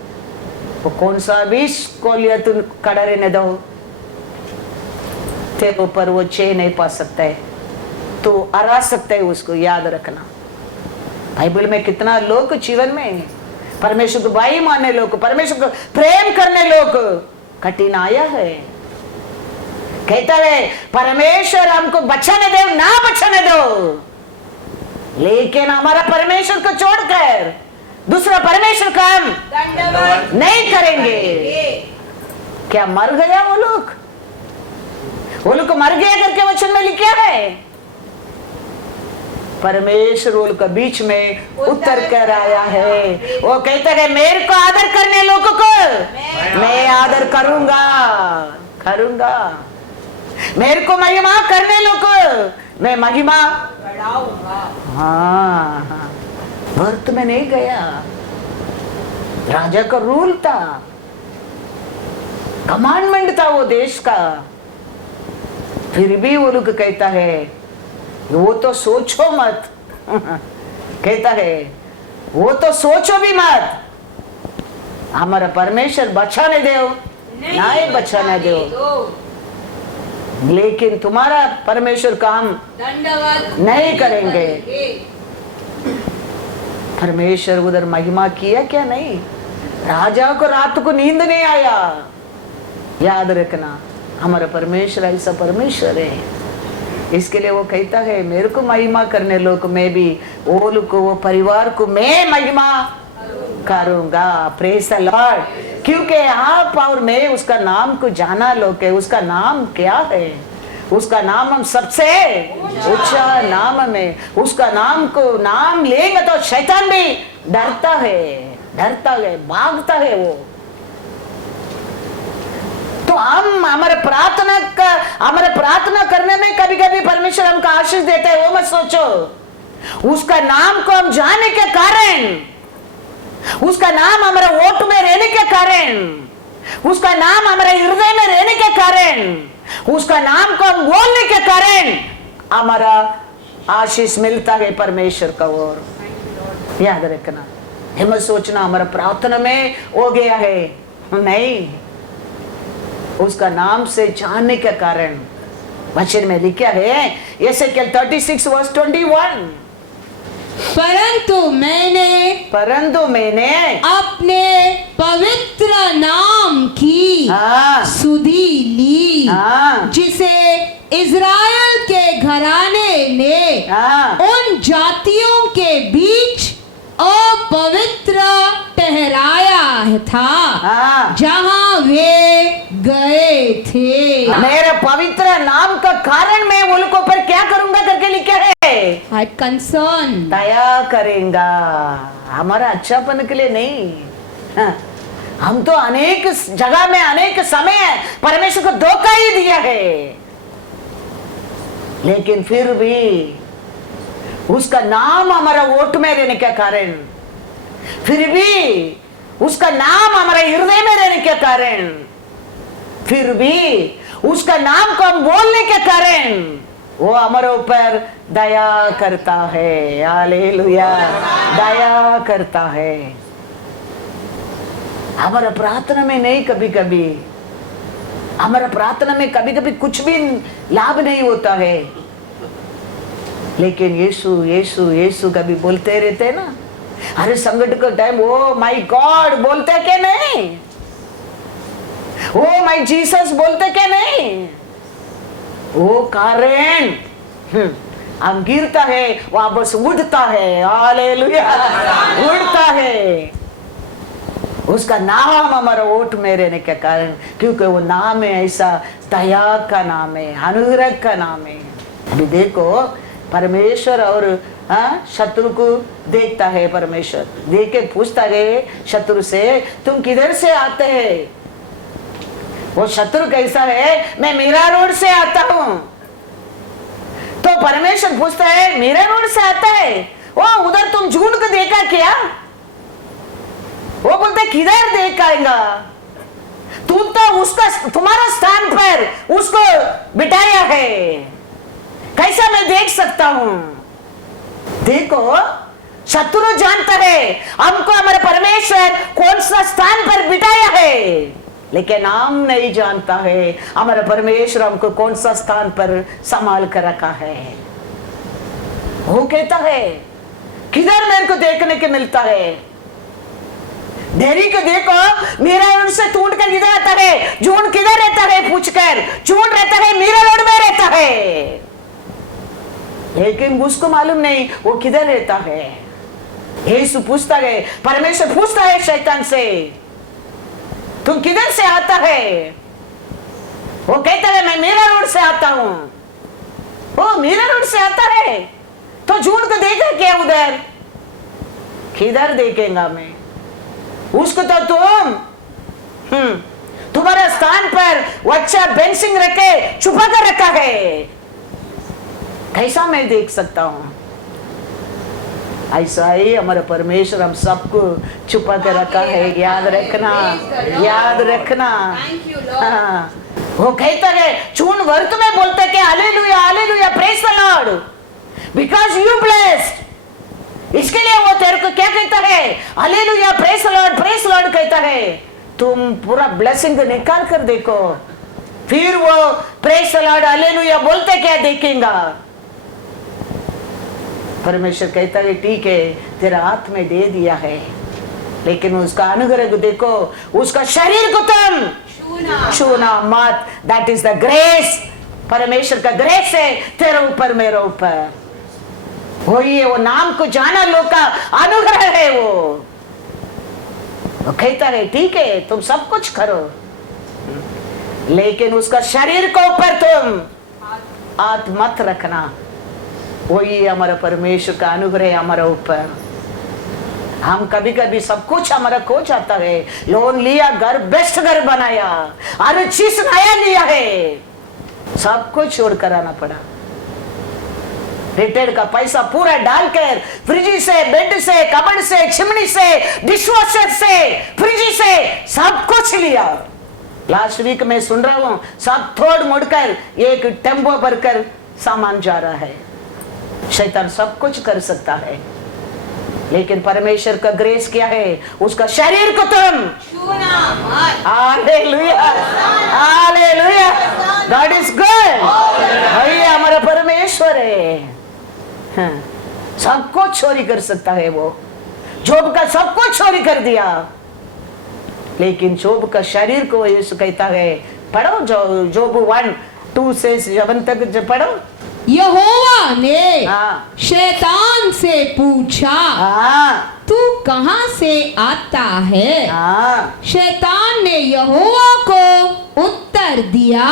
वो कौन सा भी कोलिया तुम खड़ा रहने दो, तेरे ऊपर वो चे नहीं पा सकता है, तो हरा सकता है उसको। याद रखना, बाइबल में कितना लोग जीवन में परमेश्वर को भाई मानने लोग, परमेश्वर को प्रेम करने लोग कठिन आया है। कहता है परमेश्वर हमको बचाने दो ना बचाने दो, लेकिन हमारा परमेश्वर को छोड़कर दूसरा परमेश्वर का हम नहीं करेंगे। क्या मर गया वो लोग? वो लोग को मर गया करके वचन में लिखा है। परमेश्वर वो लोग के बीच में उतर कर आया है। वो कहता है मेरे को आदर करने लोगों को मैं आदर करूंगा, करूंगा। मेरे को महिमा करने लोगों को मैं महिमा बढ़ाऊंगा। हाँ, भरत में नहीं गया, राजा का रूल था, कमांडमेंट था वो देश का। फिर भी वो लोग कहता है वो तो सोचो मत कहता है वो तो सोचो भी मत, हमारा परमेश्वर बचाने दो, नहीं बचाने दो, लेकिन तुम्हारा परमेश्वर का हम नहीं करेंगे। परमेश्वर उधर महिमा किया क्या? नहीं। राजा को रात को नींद नहीं आया। याद रखना, हमारा परमेश्वर ऐसा परमेश्वर है। इसके लिए वो कहता है मेरे को महिमा करने लोग मैं भी वो लोग को, वो परिवार को मैं महिमा करूंगा। Praise the Lord. क्योंकि आप और मैं उसका नाम को जाना लोग है। उसका नाम क्या है? उसका नाम हम सबसे ऊंचा नाम में, उसका नाम को नाम लेंगे तो शैतान भी डरता है, डरता है, भागता है वो। तो हम हमारे प्रार्थना करने में कभी कभी परमेश्वर हमको आशीष देता है, वो मत सोचो। उसका नाम को हम जाने के कारण, उसका नाम हमारे वोट में रहने के कारण, उसका नाम हमारे हृदय में रहने के कारण, उसका नाम को हम बोलने के कारण हमारा आशीष मिलता है परमेश्वर का ओर। याद रखना, हिम्मत सोचना हमारा प्रार्थना में हो गया है, नहीं, उसका नाम से जानने के कारण। वचन में लिखा है एसेकिएल 36:21, परंतु मैंने अपने पवित्र नाम की सुधि ली, जिसे इज़राइल के घराने ने उन जातियों के बीच अपवित्र ठहराया था जहां वे गए थे। मेरे पवित्र नाम का कारण मैं वो लोगों पर क्या करूंगा करके लिखा है, कंसर्न, दया करेंगा। हमारा अच्छापन के लिए नहीं। हम तो अनेक जगह में अनेक समय परमेश्वर को धोखा ही दिया है, लेकिन फिर भी उसका नाम हमारा वोट में रहने के कारण, फिर भी उसका नाम हमारे हृदय में रहने के कारण, फिर भी उसका नाम को हम बोलने के कारण वो हमारे ऊपर दया करता है। हालेलुया, दया करता है। हमारा प्रार्थना में नहीं, कभी कभी हमारा प्रार्थना में कभी कभी कुछ भी लाभ नहीं होता है, लेकिन यीशु यीशु यीशु कभी बोलते रहते ना। हर संकट का टाइम ओ माय गॉड बोलते क्या नहीं, ओ माय जीसस बोलते क्या नहीं। वो कारण हम गिरता है, वापस उड़ता है। हालेलुया, उड़ता है। उसका नाम हमारा ओट में रहने के कारण, क्योंकि वो नाम है ऐसा दया का नाम है, अनुग्रह का नाम है। अभी देखो परमेश्वर और शत्रु को देखता है। परमेश्वर देख के पूछता है शत्रु से, तुम किधर से आते हैं? वो शत्रु कैसा है? मैं मीरा रोड से आता हूं। तो परमेश्वर पूछता है मीरा रोड से आता है, वो उधर तुम जून को देखा क्या? वो बोलते किधर देखाएगा? तुम तो उसका तुम्हारा स्थान पर उसको बिठाया है, कैसा मैं देख सकता हूं? देखो शत्रु जानता है हमको हमारे परमेश्वर कौन सा स्थान पर बिठाया है, लेकिन हम नहीं जानता है हमारा परमेश्वर हमको कौन सा स्थान पर संभाल कर रखा है। वो कहता है किधर मेरे को देखने के मिलता है? देरी को देखो मीरा रोड से टूट कर किधर आता है? जून किधर रहता है पूछकर, जून रहता है मीरा रोड में रहता है, लेकिन उसको मालूम नहीं वो किधर रहता है। यीशु पूछता है, परमेश्वर पूछता है शैतान से, तुम किधर से आता है? वो कहता है मैं मीरा रोड से आता हूं। वो मीरा रोड से आता है तो जून को देखा क्या उधर? किधर देखेगा मैं उसको? तो तुम्हारा स्थान पर अच्छा बेंचिंग रखे छुपा कर रखा है, कैसा मैं देख सकता हूं? ऐसा ही हमारा परमेश्वर हम सबको छुपा कर रखा है। याद रखना, याद रखना। हाँ। वो कहता है चून वर्त में बोलते कि hallelujah hallelujah praise the Lord because you blessed. इसके लिए वो तेरे को क्या कहता है? हालेलुया प्रेज द लॉर्ड कहता है। तुम पूरा ब्लेसिंग निकाल कर देखो, फिर वो प्रेज द लॉर्ड हालेलुया बोलते क्या देखेगा? परमेश्वर कहता है ठीक है तेरा हाथ में दे दिया है, लेकिन उसका अनुग्रह को देखो, उसका शरीर को तुम छूना मत। That is the grace. परमेश्वर का ग्रेस है तेरे ऊपर मेरे ऊपर। वही है वो नाम को जाना लोग का अनुग्रह है। वो कहता है ठीक है तुम सब कुछ करो, लेकिन उसका शरीर को ऊपर तुम हाथ मत रखना। वही हमारा परमेश्वर का अनुग्रह हमारा ऊपर। हम कभी कभी सब कुछ हमारा खो जाता है। लोन लिया, घर बेस्ट घर बनाया, हर चीज नया लिया है, सब कुछ छोड़कर आना पड़ा। रिटेल का पैसा पूरा डालकर फ्रिज से, बेड से, कबर्ड से, चिमनी से, डिशवॉशर से, फ्रिज से सब कुछ लिया। लास्ट वीक में सुन रहा हूं सब तोड़ मोड़कर एक टेम्पो भरकर सामान जा रहा है। शैतान सब कुछ कर सकता है, लेकिन परमेश्वर का ग्रेस क्या है? उसका शरीर को तुम hallelujah hallelujah God is good. वही हमारा परमेश्वर है। हाँ, सब कुछ चोरी कर सकता है वो। जोब का सब कुछ चोरी कर दिया, लेकिन जोब का शरीर को यीशु कहता है पढ़ो जोब 1:2 से 7 तक पढ़ो। यहोवा ने शैतान से पूछा तू कहां से आता है? शैतान ने यहोवा को उत्तर दिया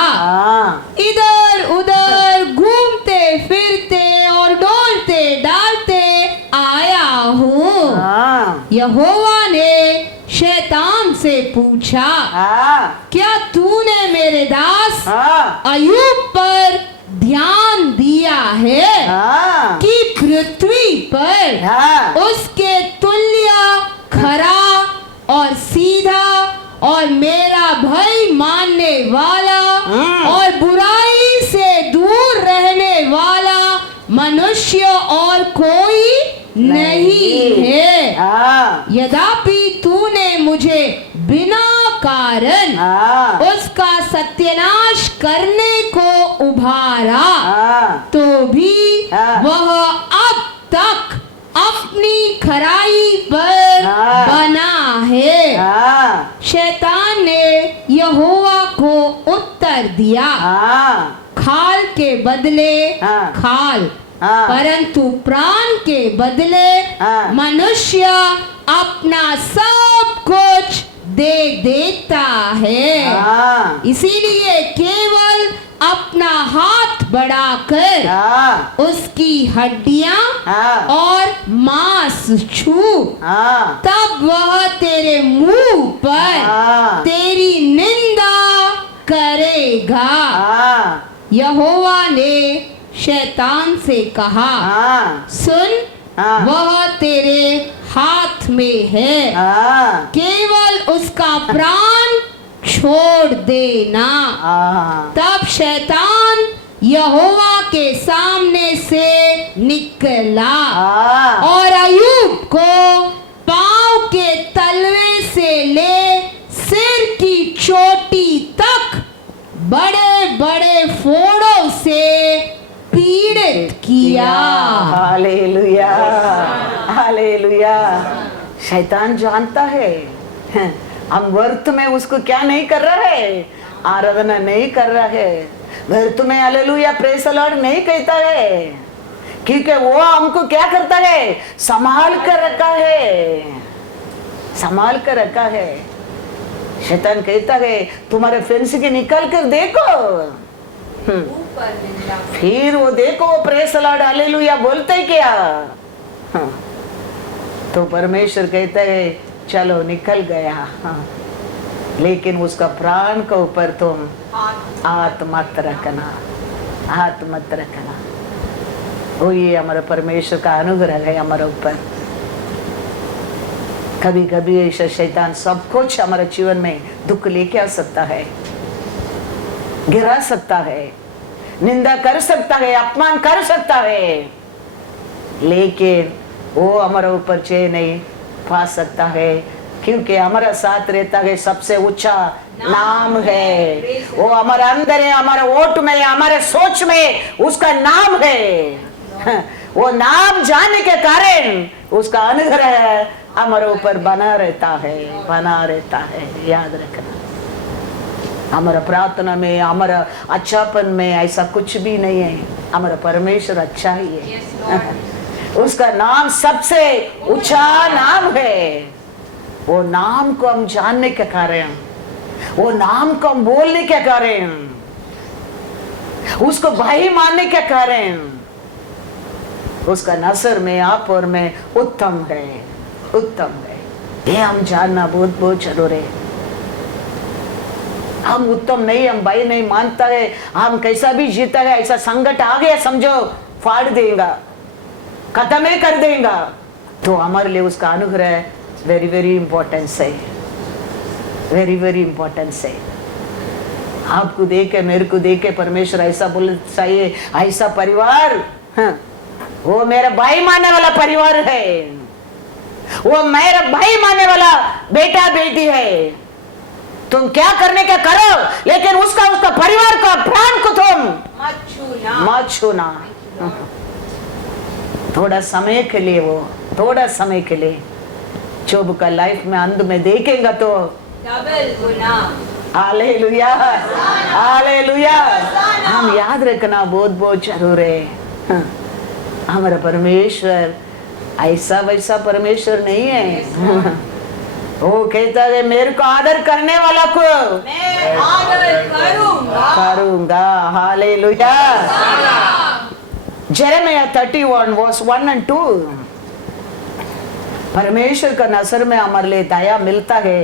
इधर उधर घूमते फिरते और डोलते डालते आया हूँ। यहोवा ने शैतान से पूछा क्या तूने मेरे दास अय्यूब पर ध्यान दिया है कि पृथ्वी पर उसके तुल्य खरा और सीधा और मेरा भय मानने वाला और बुराई से दूर रहने वाला मनुष्य और कोई नहीं है। यद्यपि तूने मुझे बिना कारण उसका सत्यानाश करने को उभारा, तो भी वह अब तक अपनी खराई पर बना है। शैतान ने यहोवा को उत्तर दिया खाल के बदले खाल, परंतु प्राण के बदले मनुष्य अपना सब कुछ दे देता है। इसीलिए केवल अपना हाथ बढ़ाकर हाँ उसकी हड्डियां हाँ और मांस छू, हाँ तब वह तेरे मुंह पर हाँ तेरी निंदा करेगा। हाँ यहोवा ने शैतान से कहा, हाँ सुन, हाँ वह तेरे हाथ में है, हाँ केवल उसका प्राण छोड़ देना। हाँ तब शैतान यहोवा के सामने से निकला हाँ और अय्यूब को पांव के तलवे से ले सिर की चोटी तक बड़े बड़े फोड़ों से पीड़ित किया। Hallelujah hallelujah. शैतान जानता है हम वर्त में उसको क्या नहीं कर रहा है, आराधना नहीं कर रहा है, वर्त में हालेलुया प्रेज़ द लॉर्ड नहीं कहता है, क्योंकि वो हमको क्या करता है, संभाल कर रखा है, संभाल कर रखा है। शैतान कहता है तुम्हारे फेंस के निकाल कर देखो, फिर वो देखो वो प्रेज़ द लॉर्ड हालेलुया बोलते क्या। तो परमेश्वर कहता है चलो निकल गया, हाँ। लेकिन उसका प्राण के ऊपर तुम हाथ मत रखना, हाथ मत रखना। वो ये हमारा परमेश्वर का अनुग्रह है हमारे ऊपर। कभी कभी ऐसा शैतान सब कुछ हमारे जीवन में दुख लेके आ सकता है, गिरा सकता है, निंदा कर सकता है, अपमान कर सकता है, लेकिन वो हमारे ऊपर चैन नहीं पा सकता है, क्योंकि हमारा साथ रहता है सबसे ऊंचा नाम है। वो हमारे अंदर है, हमारे ओट में, हमारे सोच में उसका नाम है। वो नाम जानने के कारण उसका अनुग्रह हमारे ऊपर बना रहता है, बना रहता है। याद रखना, हमारा प्रार्थना में, हमारा अच्छापन में ऐसा कुछ भी नहीं है, हमारा परमेश्वर अच्छा ही है। उसका नाम सबसे ऊंचा नाम है। वो नाम को हम जानने के कारण, वो नाम को हम बोलने के कारण, उसको भाई मानने के कारण उसका नजर में आप और में उत्तम है, उत्तम है। ये हम जानना बहुत बहुत जरूरी है। हम उत्तम नहीं, हम भाई नहीं मानता है, हम कैसा भी जीता है, ऐसा संकट आ गया समझो फाड़ देगा, खत्म ही कर देगा, तो हमारे लिए उसका अनुग्रह वेरी वेरी इंपॉर्टेंस है, वेरी वेरी इंपॉर्टेंस है। आपको देखे, मेरे को देखे परमेश्वर ऐसा बोलना चाहिए, ऐसा परिवार, हाँ, वो मेरा भाई मानने वाला परिवार है, वो मेरा भाई मानने वाला बेटा बेटी है। तुम क्या करने का करो, लेकिन उसका परिवार का प्राण को तुम मत छूना। थोड़ा समय के लिए, वो थोड़ा समय के लिए जोब का लाइफ में अंत में देखेगा तो हालेलुया हालेलुया। हम याद रखना बहुत बहुत जरूर है, हमारा परमेश्वर ऐसा वैसा परमेश्वर नहीं है। वो कहता है मेरे को आदर करने वाला को मैं आदर करूंगा। हालेलुया। जेरेमिया 31 वर्स 1 और 2। परमेश्वर का नजर में हमारे लिए दया मिलता है,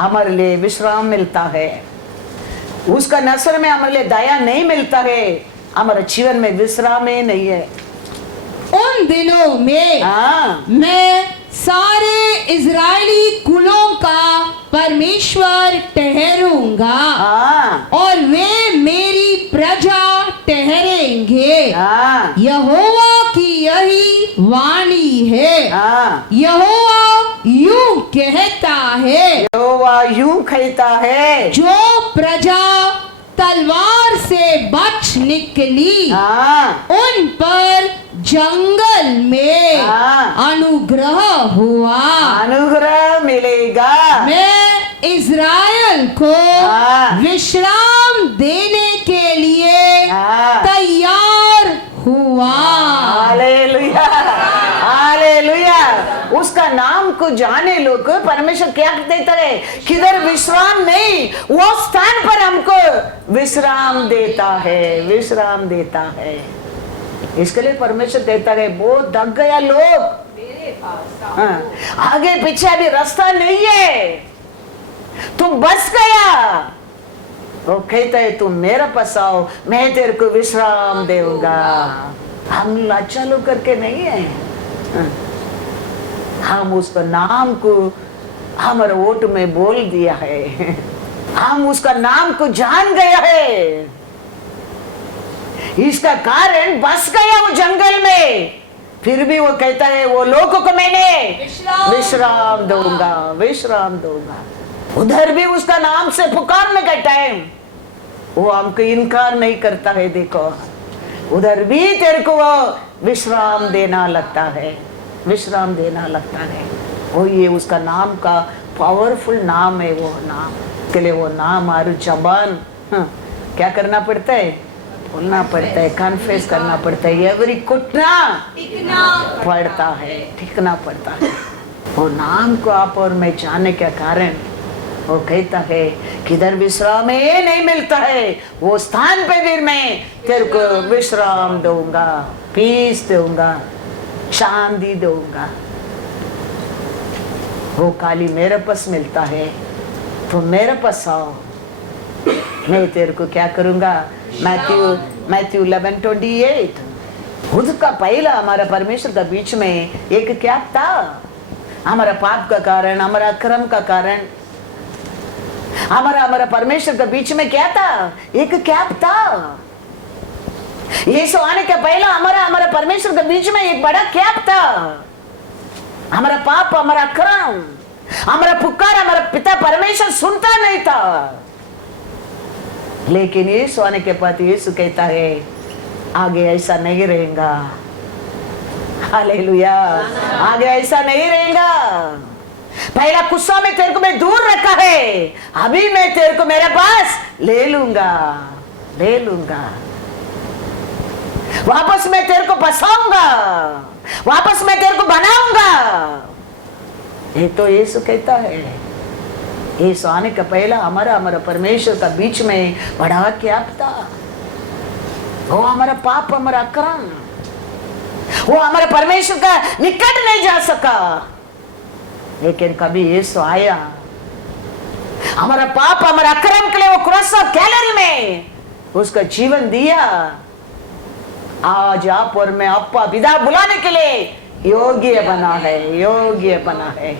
हमारे लिए विश्राम मिलता है। उसका नजर में हमारे लिए दया नहीं मिलता है, हमारे जीवन में विश्राम ही नहीं है। उन दिनों में मैं सारे इजरायली कुलों का परमेश्वर ठहरूंगा और वे मेरी प्रजा ठहरेंगे। यहोवा की यही वाणी है। यहोवा यूं कहता है, यहोवा यूं कहता है, जो प्रजा तलवार से बच निकली उन पर जंगल में अनुग्रह हुआ, अनुग्रह मिलेगा। मैं इज़राइल को विश्राम देने के लिए तैयार हुआ। Hallelujah hallelujah. उसका नाम को जाने लोग परमेश्वर क्या देता है, किधर विश्राम नहीं, वो स्थान पर हमको विश्राम देता है, विश्राम देता है। इसके लिए परमेश्वर देता है। बहुत दग गया लोग, आगे पीछे अभी रास्ता नहीं है, तुम बस गया, वो कहता है तुम मेरे पास आओ, मैं तेरे को विश्राम दूंगा। हम लाचालू करके नहीं है, हम उसका नाम को हमारे वोट में बोल दिया है, हम उसका नाम को जान गया है। इसका कारण बस गया वो जंगल में, फिर भी वो कहता है वो लोगों को मैंने विश्राम दूंगा, विश्राम दूंगा। उधर भी उसका नाम से पुकारने का टाइम वो हमको इनकार नहीं करता है। देखो उधर भी तेरे को वो विश्राम देना लगता है, विश्राम देना लगता है। वो ये उसका नाम का पावरफुल नाम है। वो नाम के लिए वो नाम और जबान क्या करना पड़ता है, बोलना पड़ता है, कन्फेस करना पड़ता है, एवरी घुटना पड़ता है, टिकना पड़ता है। वो नाम को आप और मैं जाने के कारण वो कहता है किधर विश्राम नहीं मिलता है, वो स्थान पे फिर मैं तेरे को विश्राम दूंगा, पीस दूंगा, शांति दूंगा। वो खाली मेरे पास मिलता है, तो मेरे पास आओ, मैं तेरे को क्या करूंगा। मैथ्यू 11:28। खुद का पहला हमारा परमेश्वर का बीच में एक क्या था, हमारा पाप का कारण, हमारा अक्रम का कारण, हमारा परमेश्वर के बीच में क्या था, एक कैप था। यीशु आने के पहला हमारा परमेश्वर के बीच में एक बड़ा कैप था। हमारा पाप, हमारा अक्रम, हमारा पुकार हमारा पिता परमेश्वर सुनता नहीं था। लेकिन यीशु आने के बाद यीशु कहता है आगे ऐसा नहीं रहेगा, हालेलुया, आगे ऐसा नहीं रहेगा। पहला गुस्सा में तेरे को मैं दूर रखा है, अभी मैं तेरे को मेरे पास ले लूंगा, ले लूंगा, वापस मैं तेरे को बसाऊंगा, वापस मैं तेरे को बनाऊंगा। ये तो यीशु कहता है। यीशु आने का पहला हमारा परमेश्वर का बीच में बड़ा क्या था, वो हमारा पाप, हमारा अक्रम, वो हमारे परमेश्वर का निकट नहीं जा सका। लेकिन कभी यीशु आया, हमारा पाप, हमारा अक्रम के लिए वो क्रॉस ऑफ कैलरी में उसका जीवन दिया। आज आप और मैं अप्पा पिता बुलाने के लिए योग्य बना है, योग्य बना है।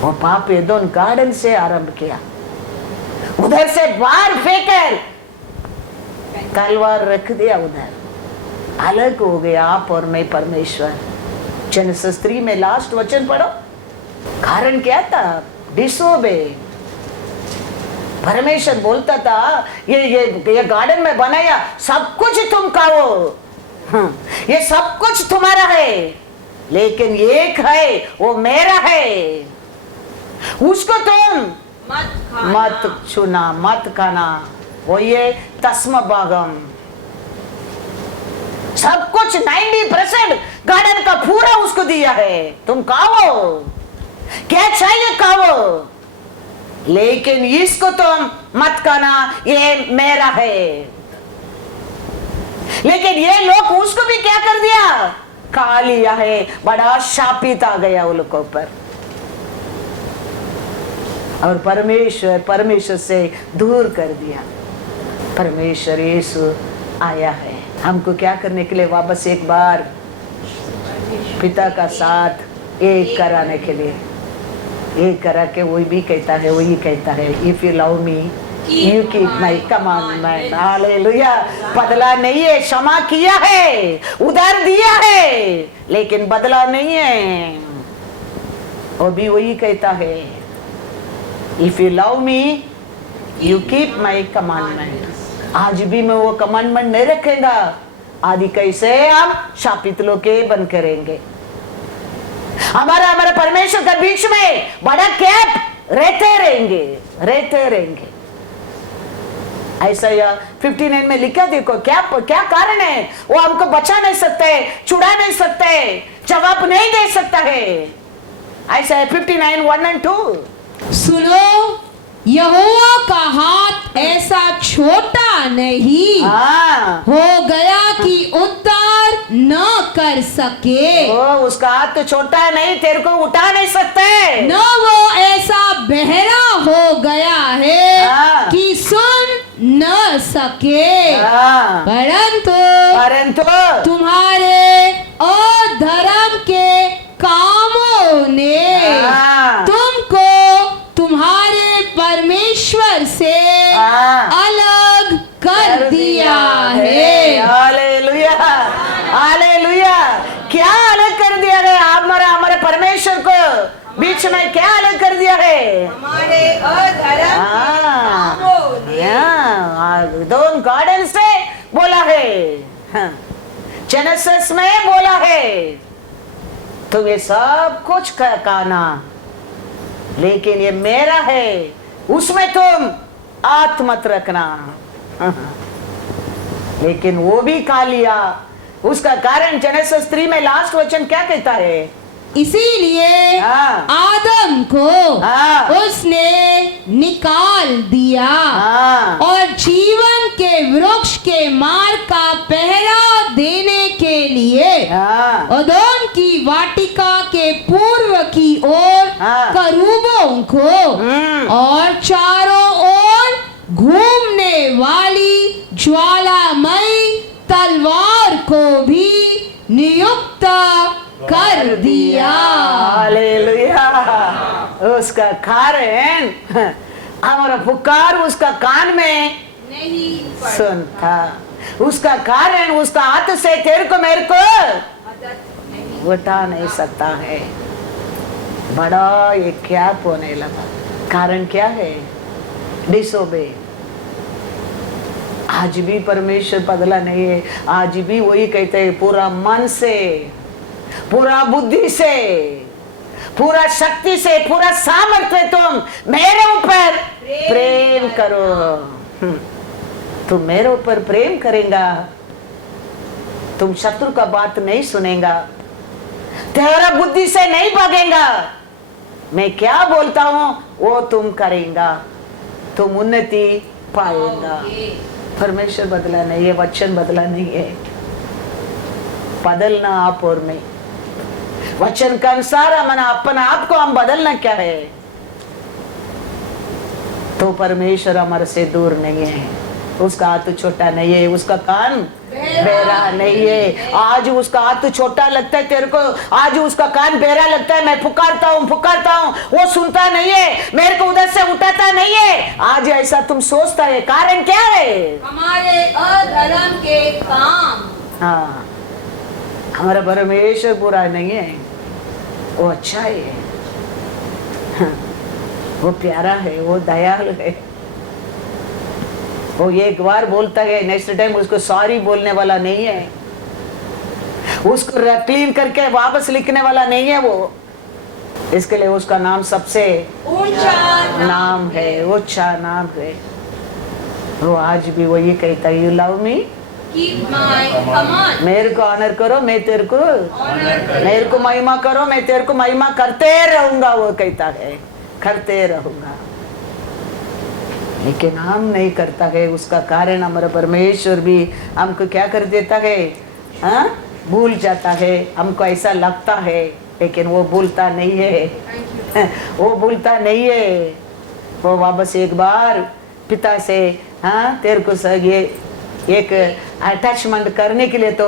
वो पाप एदोन गार्डन से आरंभ किया, उधर से बाहर फेंकर तलवार रख दिया, उधर अलग हो गया आप और मैं परमेश्वर। जेनेसिस 3 में लास्ट वचन पढ़ो, कारण क्या था, डिसोबे। परमेश्वर बोलता था ये गार्डन में बनाया, सब कुछ तुम खाओ, ये सब कुछ तुम्हारा है, लेकिन एक है वो मेरा है, उसको तुम मत छूना, मत खाना। वो ये तस्म भागम, सब कुछ 90% गार्डन का पूरा उसको दिया है, तुम खाओ, क्या चाहिए खाओ, लेकिन इसको तुम मत खाना, ये मेरा है। लेकिन ये लोग उसको भी क्या कर दिया, खा लिया है, बड़ा शापित आ गया उन लोगों पर। और परमेश्वर से दूर कर दिया। परमेश्वर यीशु आया है हमको क्या करने के लिए, वापस एक बार पिता का साथ एक कराने के लिए। एक करा के वही भी कहता है, वही कहता है, if you love me you keep my commandment. Hallelujah. बदला नहीं है, क्षमा किया है, उधार दिया है, लेकिन बदला नहीं है। और भी वही कहता है, if you love me you keep my commandment. आज भी मैं वो कमांडमेंट नहीं रखेगा, आदि कैसे हम शापित लोग के बन करेंगे। हमारा परमेश्वर के बीच में बड़ा कैप रहते रहेंगे। ऐसा 59 में लिखा, देखो क्या कारण है, वो हमको बचा नहीं सकते, छुड़ा नहीं सकते, जवाब नहीं दे सकता है। ऐसा है 59 1 and 2। सुनो, यहोवा का हाथ ऐसा छोटा नहीं हाँ, हो गया कि उद्धार न कर सके, वो उसका हाथ तो छोटा नहीं, तेरे को उठा नहीं सकते। न वो ऐसा बहरा हो गया है हाँ। कि सुन न सके, हाँ, परंतु तुम्हारे अधर्म के कामों ने हाँ। तुमको तुम्हारे परमेश्वर से हाँ। अलग कर दिया है। Hallelujah, hallelujah. क्या अलग कर दिया है? हमारे परमेश्वर को बीच में क्या अलग कर दिया है? हमारे अधर्म दोनों गार्डन से बोला है, जेनेसिस में बोला है तुम ये सब कुछ खाना, लेकिन ये मेरा है, उसमें तुम हाथ मत रखना। लेकिन वो भी खा लिया। उसका कारण जेनेसिस 3 में लास्ट वचन क्या कहता है? इसीलिए हाँ। आदम को हाँ। उसने निकाल दिया हाँ। और जीवन के वृक्ष के मार्ग का पहरा देने के लिए हाँ। अदोन की वाटिका के पूर्व की ओर हाँ। करूबों को और चारों ओर घूमने वाली ज्वालामयी तलवार को भी नियुक्त कर दिया। हालेलुया। उसका कारण हमारा पुकार उसका कान में नहीं सुनता। उसका कारण उसका हाथ से तेरे को मेरे को उठा नहीं सकता है। बड़ा ये क्या होने लगा? कारण क्या है? डिसोबे। आज भी परमेश्वर बदला नहीं है। आज भी वही कहते हैं, पूरा मन से, पूरा बुद्धि से, पूरा शक्ति से, पूरा सामर्थ्य तुम मेरे ऊपर प्रेम करो। तुम मेरे ऊपर प्रेम करेगा, तुम शत्रु का बात नहीं सुनेगा, तेरा बुद्धि से नहीं भागेगा। मैं क्या बोलता हूं वो तुम करेगा, तुम उन्नति पाएगा। परमेश्वर बदला नहीं है, वचन बदला नहीं है। बदलना आप और मैं, वचन के अनुसार हम अपना आप को हम बदलना क्या है? तो परमेश्वर हमारे से दूर नहीं है। उसका हाथ छोटा नहीं है, उसका कान बहरा नहीं है। आज उसका हाथ छोटा लगता है तेरे को, आज उसका कान बहरा लगता है। मैं पुकारता हूँ वो सुनता नहीं है, मेरे को उधर से उठाता नहीं है। आज ऐसा तुम सोचता है, कारण क्या है? हमारे अधर्म के काम। हाँ, हमारा परमेश्वर बुरा नहीं है, वो अच्छा है, वो प्यारा है, वो दयालु है। वो एक बार बोलता है, नेक्स्ट टाइम उसको सॉरी बोलने वाला नहीं है, उसको क्लीन करके वापस लिखने वाला नहीं है वो। इसके लिए उसका नाम सबसे ऊंचा नाम है, ऊंचा नाम है। वो आज भी वही कहता है, you love me, Keep my command. मेरे को ऑनर करो, मैं तेरे को मेरे को महिमा करो, मैं तेरे को महिमा करते रहूंगा। वो कहता है करते रहूंगा, लेकिन हम नहीं करता है। उसका कारण हमारा परमेश्वर भी हमको क्या कर देता है? हाँ, भूल जाता है। हमको ऐसा लगता है, लेकिन वो भूलता नहीं है। वो भूलता नहीं है। वो वापस एक बार पिता से हाँ तेरे को ये एक अटैचमेंट करने के लिए तो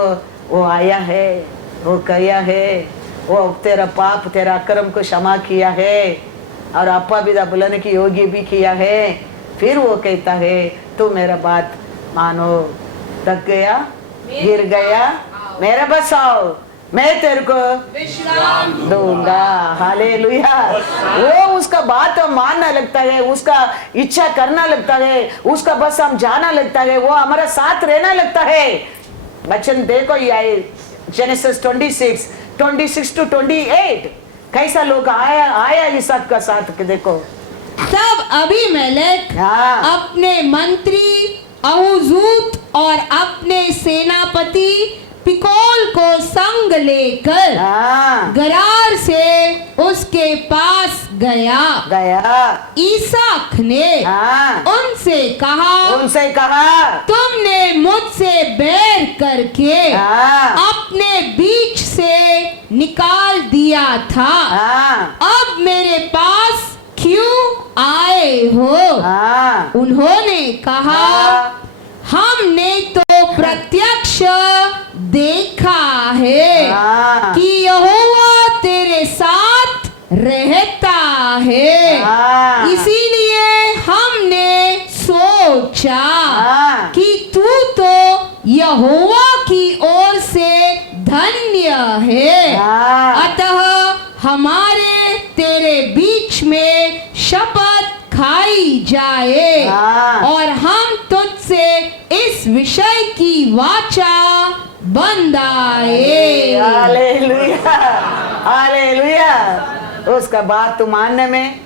वो आया है, वो किया है, वो तेरा पाप तेरा अक्रम को क्षमा किया है और अपा विदा बुलाने की योग्य भी किया है। फिर वो कहता है तू मेरा बात मानो, थक गया, गिर गया, मेरा बस आओ, मैं तेरे को विश्राम दूंगा। हालेलुया। वो उसका बात हम मानना लगता है, उसका इच्छा करना लगता है, उसका बस हम जाना लगता है, वो हमारा साथ रहना लगता है। वचन देखो ये जेनेसिस 26 to 28 कैसा लोग आया इसहाक का साथ के देखो। तब अबीमेलेक हाँ। अपने मंत्री अहूजूत और अपने सेनापति पिकोल को संग लेकर हाँ, गरार से उसके पास गया। गया। ईसाक ने हाँ, उनसे कहा, उनसे कहा, तुमने मुझसे बैर करके हाँ, अपने बीच से निकाल दिया था, हाँ, अब मेरे पास क्यों आए हो? हाँ, उन्होंने कहा, हाँ, हमने तो प्रत्यक्ष देखा है हाँ, कि यहोवा तेरे साथ रहता है, हाँ, इसीलिए हमने सोचा हाँ, कि तू तो यहोवा की ओर से धन्य है, हाँ, अतः हमारे तेरे बीच में शपथ खाई जाए हाँ। और हम तुझसे इस विषय की वाचा बंधाए। Hallelujah, hallelujah. उसका बात तू मानने में,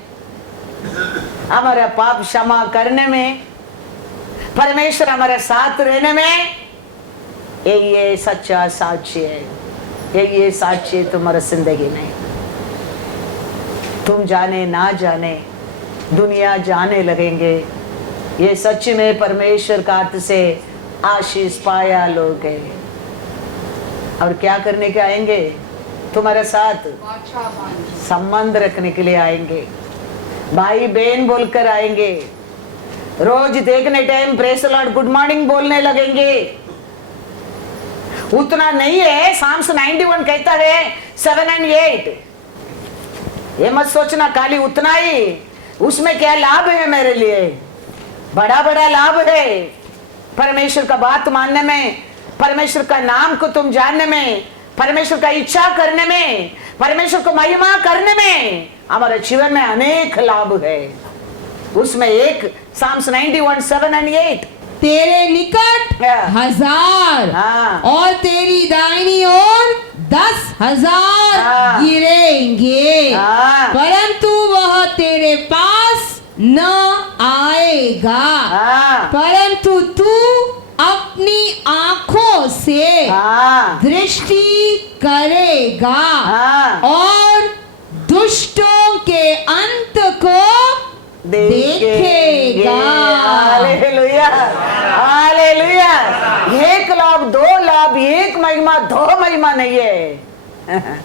हमारा पाप क्षमा करने में, परमेश्वर हमारे साथ रहने में, ये सच्चा साक्ष्य है। ये साक्ष्य तुम्हारा जिंदगी में। तुम जाने ना जाने, दुनिया जाने लगेंगे, ये सच में परमेश्वर का हाथ से आशीष पाया लोग हैं। और क्या करने के आएंगे? तुम्हारे साथ संबंध रखने के लिए आएंगे, भाई बहन बोलकर आएंगे, रोज देखने time praise the Lord good morning बोलने लगेंगे। उतना नहीं है, साम्स 91 कहता है 7 और 8। ये मत सोचना खाली उतना ही, उसमें क्या लाभ है मेरे लिए? बड़ा बड़ा लाभ है परमेश्वर का बात मानने में, परमेश्वर का नाम को तुम जानने में, परमेश्वर का इच्छा करने में, परमेश्वर को महिमा करने में। हमारे जीवन में अनेक लाभ है। उसमें एक साम्स 91 7 और 8, तेरे निकट हाँ। 1000 हाँ। और तेरी दाहिनी ओर 10,000 हाँ। गिरेंगे, हाँ। परंतु वह तेरे पास न आएगा, हाँ, परंतु तू अपनी आंखों से हाँ, दृष्टि करेगा हाँ, और दुष्टों के अंत को देखेगा। Hallelujah, hallelujah. एक लाभ, दो लाभ, एक महिमा, दो महिमा नहीं है।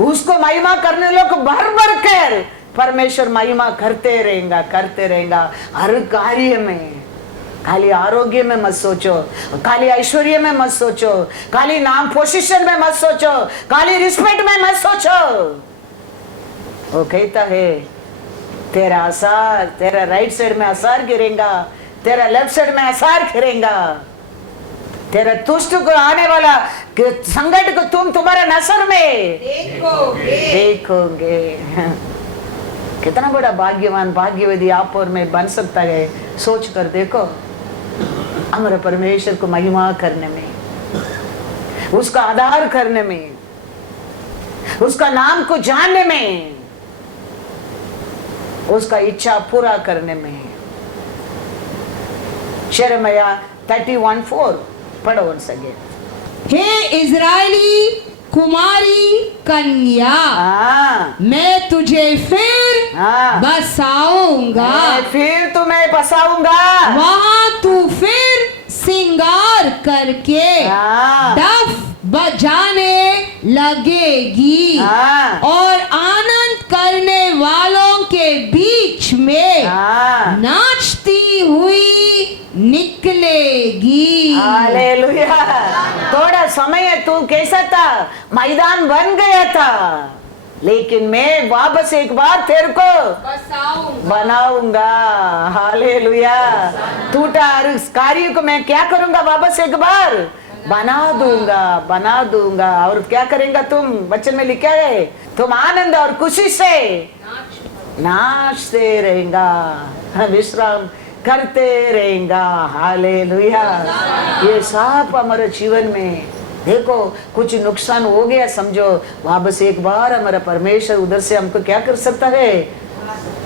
उसको महिमा करने लोग भर भर कर परमेश्वर महिमा करते रहेगा, करते रहेगा हर कार्य में। खाली आरोग्य में मत सोचो, खाली ऐश्वर्य में मत सोचो, खाली नाम पोजीशन में मत सोचो, खाली रिस्पेक्ट में मत सोचो। वो कहता है तेरा असर, तेरा राइट साइड में असर गिरेगा, तेरा लेफ्ट साइड में असर गिरेगा, तेरा तुष्ट को आने वाला संकट को तुम तुम्हारे नजर में देखोगे। कितना बड़ा भाग्यवान भाग्यवती आप और मैं बन सकता है, सोच कर देखो। हमारे परमेश्वर को महिमा करने में, उसका आधार करने में, उसका नाम को जानने में, उसका इच्छा पूरा करने में। यिर्मयाह 31:4 पढ़ो once again। हे इज़राइली कुमारी कन्या, हाँ, मैं तुझे फिर हाँ, बसाऊंगा, मैं फिर तुम्हें बसाऊंगा। वहां तू फिर सिंगार करके हाँ, डफ बजाने लगेगी हाँ, और आनंद करने वालों के बीच में हाँ, नाचती हुई निकलेगी। हालेलुया। थोड़ा समय तू कैसा था, मैदान बन गया था, लेकिन मैं वापस एक बार तेरे को बनाऊंगा। हालेलुया। टूटा हर कार्य को मैं क्या करूंगा, वापस एक बार बना दूंगा, बना दूंगा। और क्या करेंगे तुम? वचन में लिखा है तुम आनंद और खुशी से नाचते रहेगा, विश्राम करते रहेगा। हालेलुया। ये सब हमारे जीवन में देखो, कुछ नुकसान हो गया समझो, वापस एक बार हमारा परमेश्वर उधर से हमको क्या कर सकता है,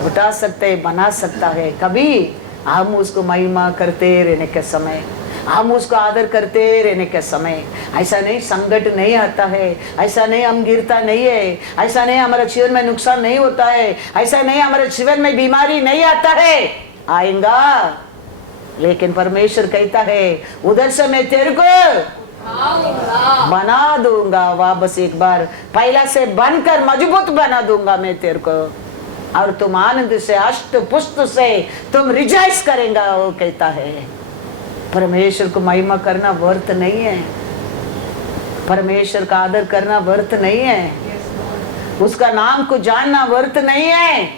उठा सकते है, बना सकता है। कभी हम उसको महिमा करते रहने के समय हम उसको आदर करते रहने के समय, ऐसा नहीं संकट नहीं आता है, ऐसा नहीं हम गिरता नहीं है, ऐसा नहीं हमारे जीवन में नुकसान नहीं होता है, ऐसा नहीं हमारे जीवन में बीमारी नहीं आता है, आएगा। लेकिन परमेश्वर कहता है उधर से मैं तेरे को बना दूंगा, वापस एक बार पहला से बनकर मजबूत बना दूंगा मैं तेरे को, और तुम आनंद से अष्ट पुष्ट से तुम रिजाइस करेंगे। वो कहता है परमेश्वर को महिमा करना व्यर्थ नहीं है, परमेश्वर का आदर करना व्यर्थ नहीं है, उसका नाम को जानना व्यर्थ नहीं है,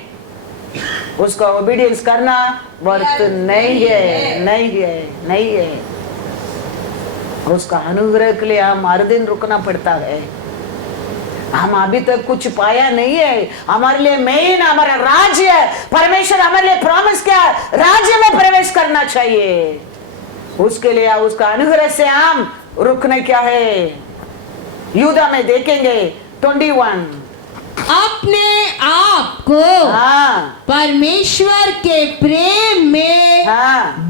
उसका ओबीडियंस करना व्यर्थ नहीं है, नहीं है, नहीं है। उसका अनुग्रह के लिए हम हर दिन रुकना पड़ता है। हम अभी तक कुछ पाया नहीं है, हमारे लिए मेन हमारा राज्य, परमेश्वर हमारे लिए प्रॉमिस किया राज्य में प्रवेश करना चाहिए, उसके लिए उसका अनुग्रह से हम रुकने क्या है। यूदा में देखेंगे 21, अपने आप को परमेश्वर के प्रेम में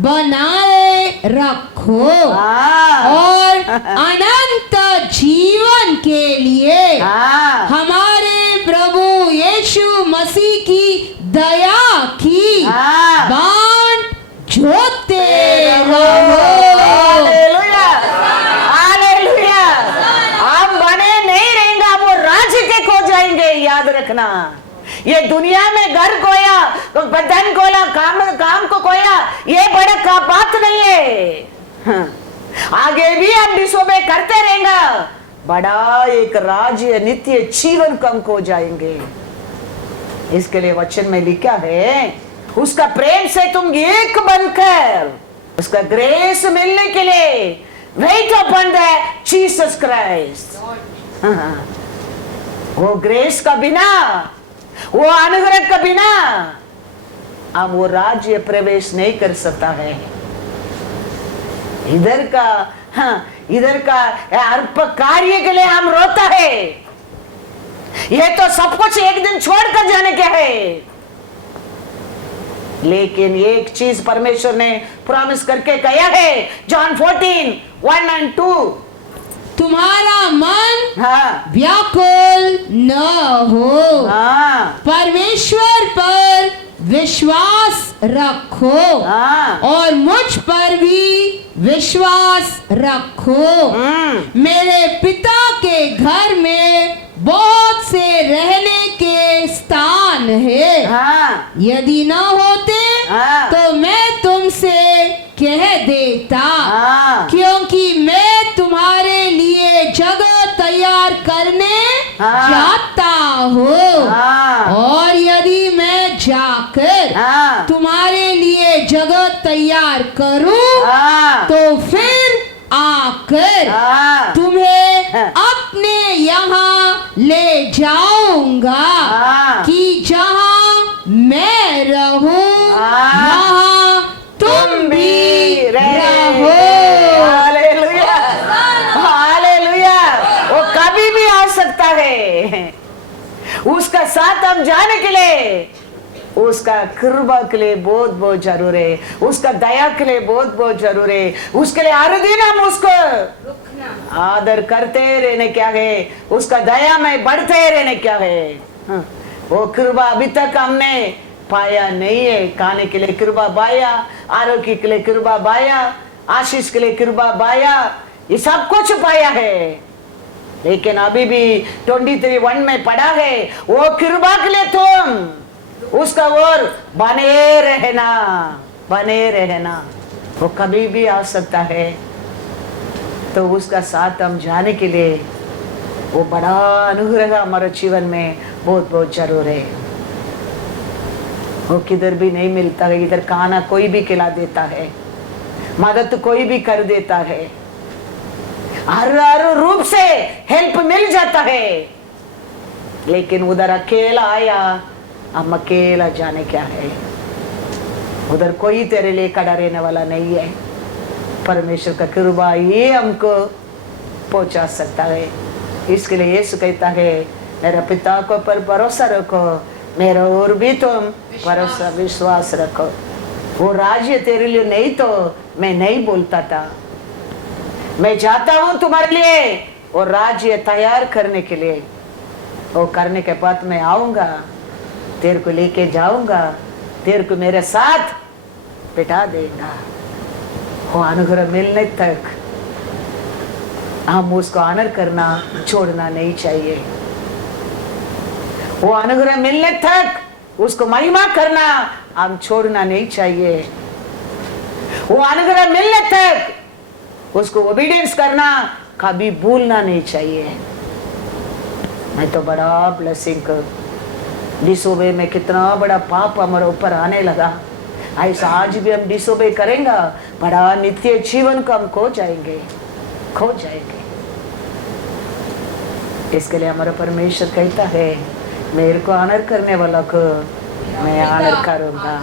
बनाए रखो और अनंत जीवन के लिए हमारे प्रभु यीशु मसीह की दया की बाण जोते रहो। याद रखना, ये दुनिया में घर खोया, बदन खोला, काम को खोया, ये बड़ा का बात नहीं है। आगे भी हम डिसोबे करते रहेंगे, बड़ा एक राज्य नित्य जीवन कम खो जाएंगे। इसके लिए वचन में लिखा है उसका प्रेम से तुम एक बनकर उसका ग्रेस मिलने के लिए weight upon the Jesus Christ. वो ग्रेस का बिना, वो अनुग्रह का बिना हम वो राज्य प्रवेश नहीं कर सकता है। इधर का अर्प कार्य के लिए हम रोता है, ये तो सब कुछ एक दिन छोड़कर जाने क्या है। लेकिन एक चीज परमेश्वर ने प्रॉमिस करके कहा है, जॉन 14:1-2, तुम्हारा मन व्याकुल न हो, परमेश्वर पर विश्वास रखो और मुझ पर भी विश्वास रखो। मेरे पिता के घर में बहुत से रहने के स्थान है, यदि न होते तो मैं तुमसे कह देता, क्योंकि मैं तुम्हारे लिए जगह तैयार करने जाता हूँ, और यदि मैं जाकर तुम्हारे लिए जगह तैयार करूँ तो फिर आकर तुम्हें अपने यहाँ ले जाऊंगा कि जहाँ मैं रहूं वहाँ तुम भी रहो। Hallelujah, hallelujah. वो कभी भी आ सकता है, उसका साथ हम जाने के लिए उसका कृपा के लिए बहुत बहुत जरूर है, उसका दया के लिए बहुत बहुत जरूर है। उसके लिए हर दिन हम उसको आदर करते रहने क्या है, उसका दया में बढ़ते रहने क्या है। वो कृपा अभी तक हमने पाया नहीं है। खाने के लिए कृपा पाया, आरोग्य के लिए कृपा पाया, आशीष के लिए कृपा पाया, ये सब कुछ पाया है। लेकिन अभी भी 23:1 में पढ़ा है, वो कृपा के लिए तुम उसका और बने रहना, बने रहना। वो कभी भी आ सकता है, तो उसका साथ हम जाने के लिए वो बड़ा अनुग्रह हमारे जीवन में बहुत बहुत जरूर है। वो किधर भी नहीं मिलता है, इधर खाना कोई भी खिला देता है, मदद कोई भी कर देता है, हर रूप से हेल्प मिल जाता है। लेकिन उधर अकेला आया, हम अकेला जाने क्या है। उधर कोई तेरे लिए खड़ा रहने वाला नहीं है। परमेश्वर का कृपा ये हमको पहुंचा सकता है। इसके लिए यीशु कहता है, मेरा पिता को पर भरोसा रखो, मेरा और भी तुम भरोसा विश्वास रखो। वो राज्य तेरे लिए नहीं तो मैं नहीं बोलता था, मैं जाता हूं तुम्हारे लिए और राज्य तैयार करने के लिए। वो करने के बाद मैं आऊंगा, तेरे को लेके जाऊंगा, तेरे को मेरे साथ बिठा देगा। वो अनुग्रह मिलने तक हम उसको ऑनर करना छोड़ना नहीं चाहिए। वो अनुग्रह मिलने तक उसको महिमा करना हम छोड़ना नहीं चाहिए। वो अनुग्रह मिलने तक उसको ओबीडियंस करना कभी भूलना नहीं चाहिए। मैं तो बड़ा ब्लेसिंग डिसोबे में कितना बड़ा पाप हमारे ऊपर आने लगा, ऐसा आज भी हम डिसोबे करेंगे, बड़ा नित्य जीवन को हम खो जाएंगे। इसके लिए हमारा परमेश्वर कहता है, मेरे को ऑनर करने वाला को मैं ऑनर करूंगा।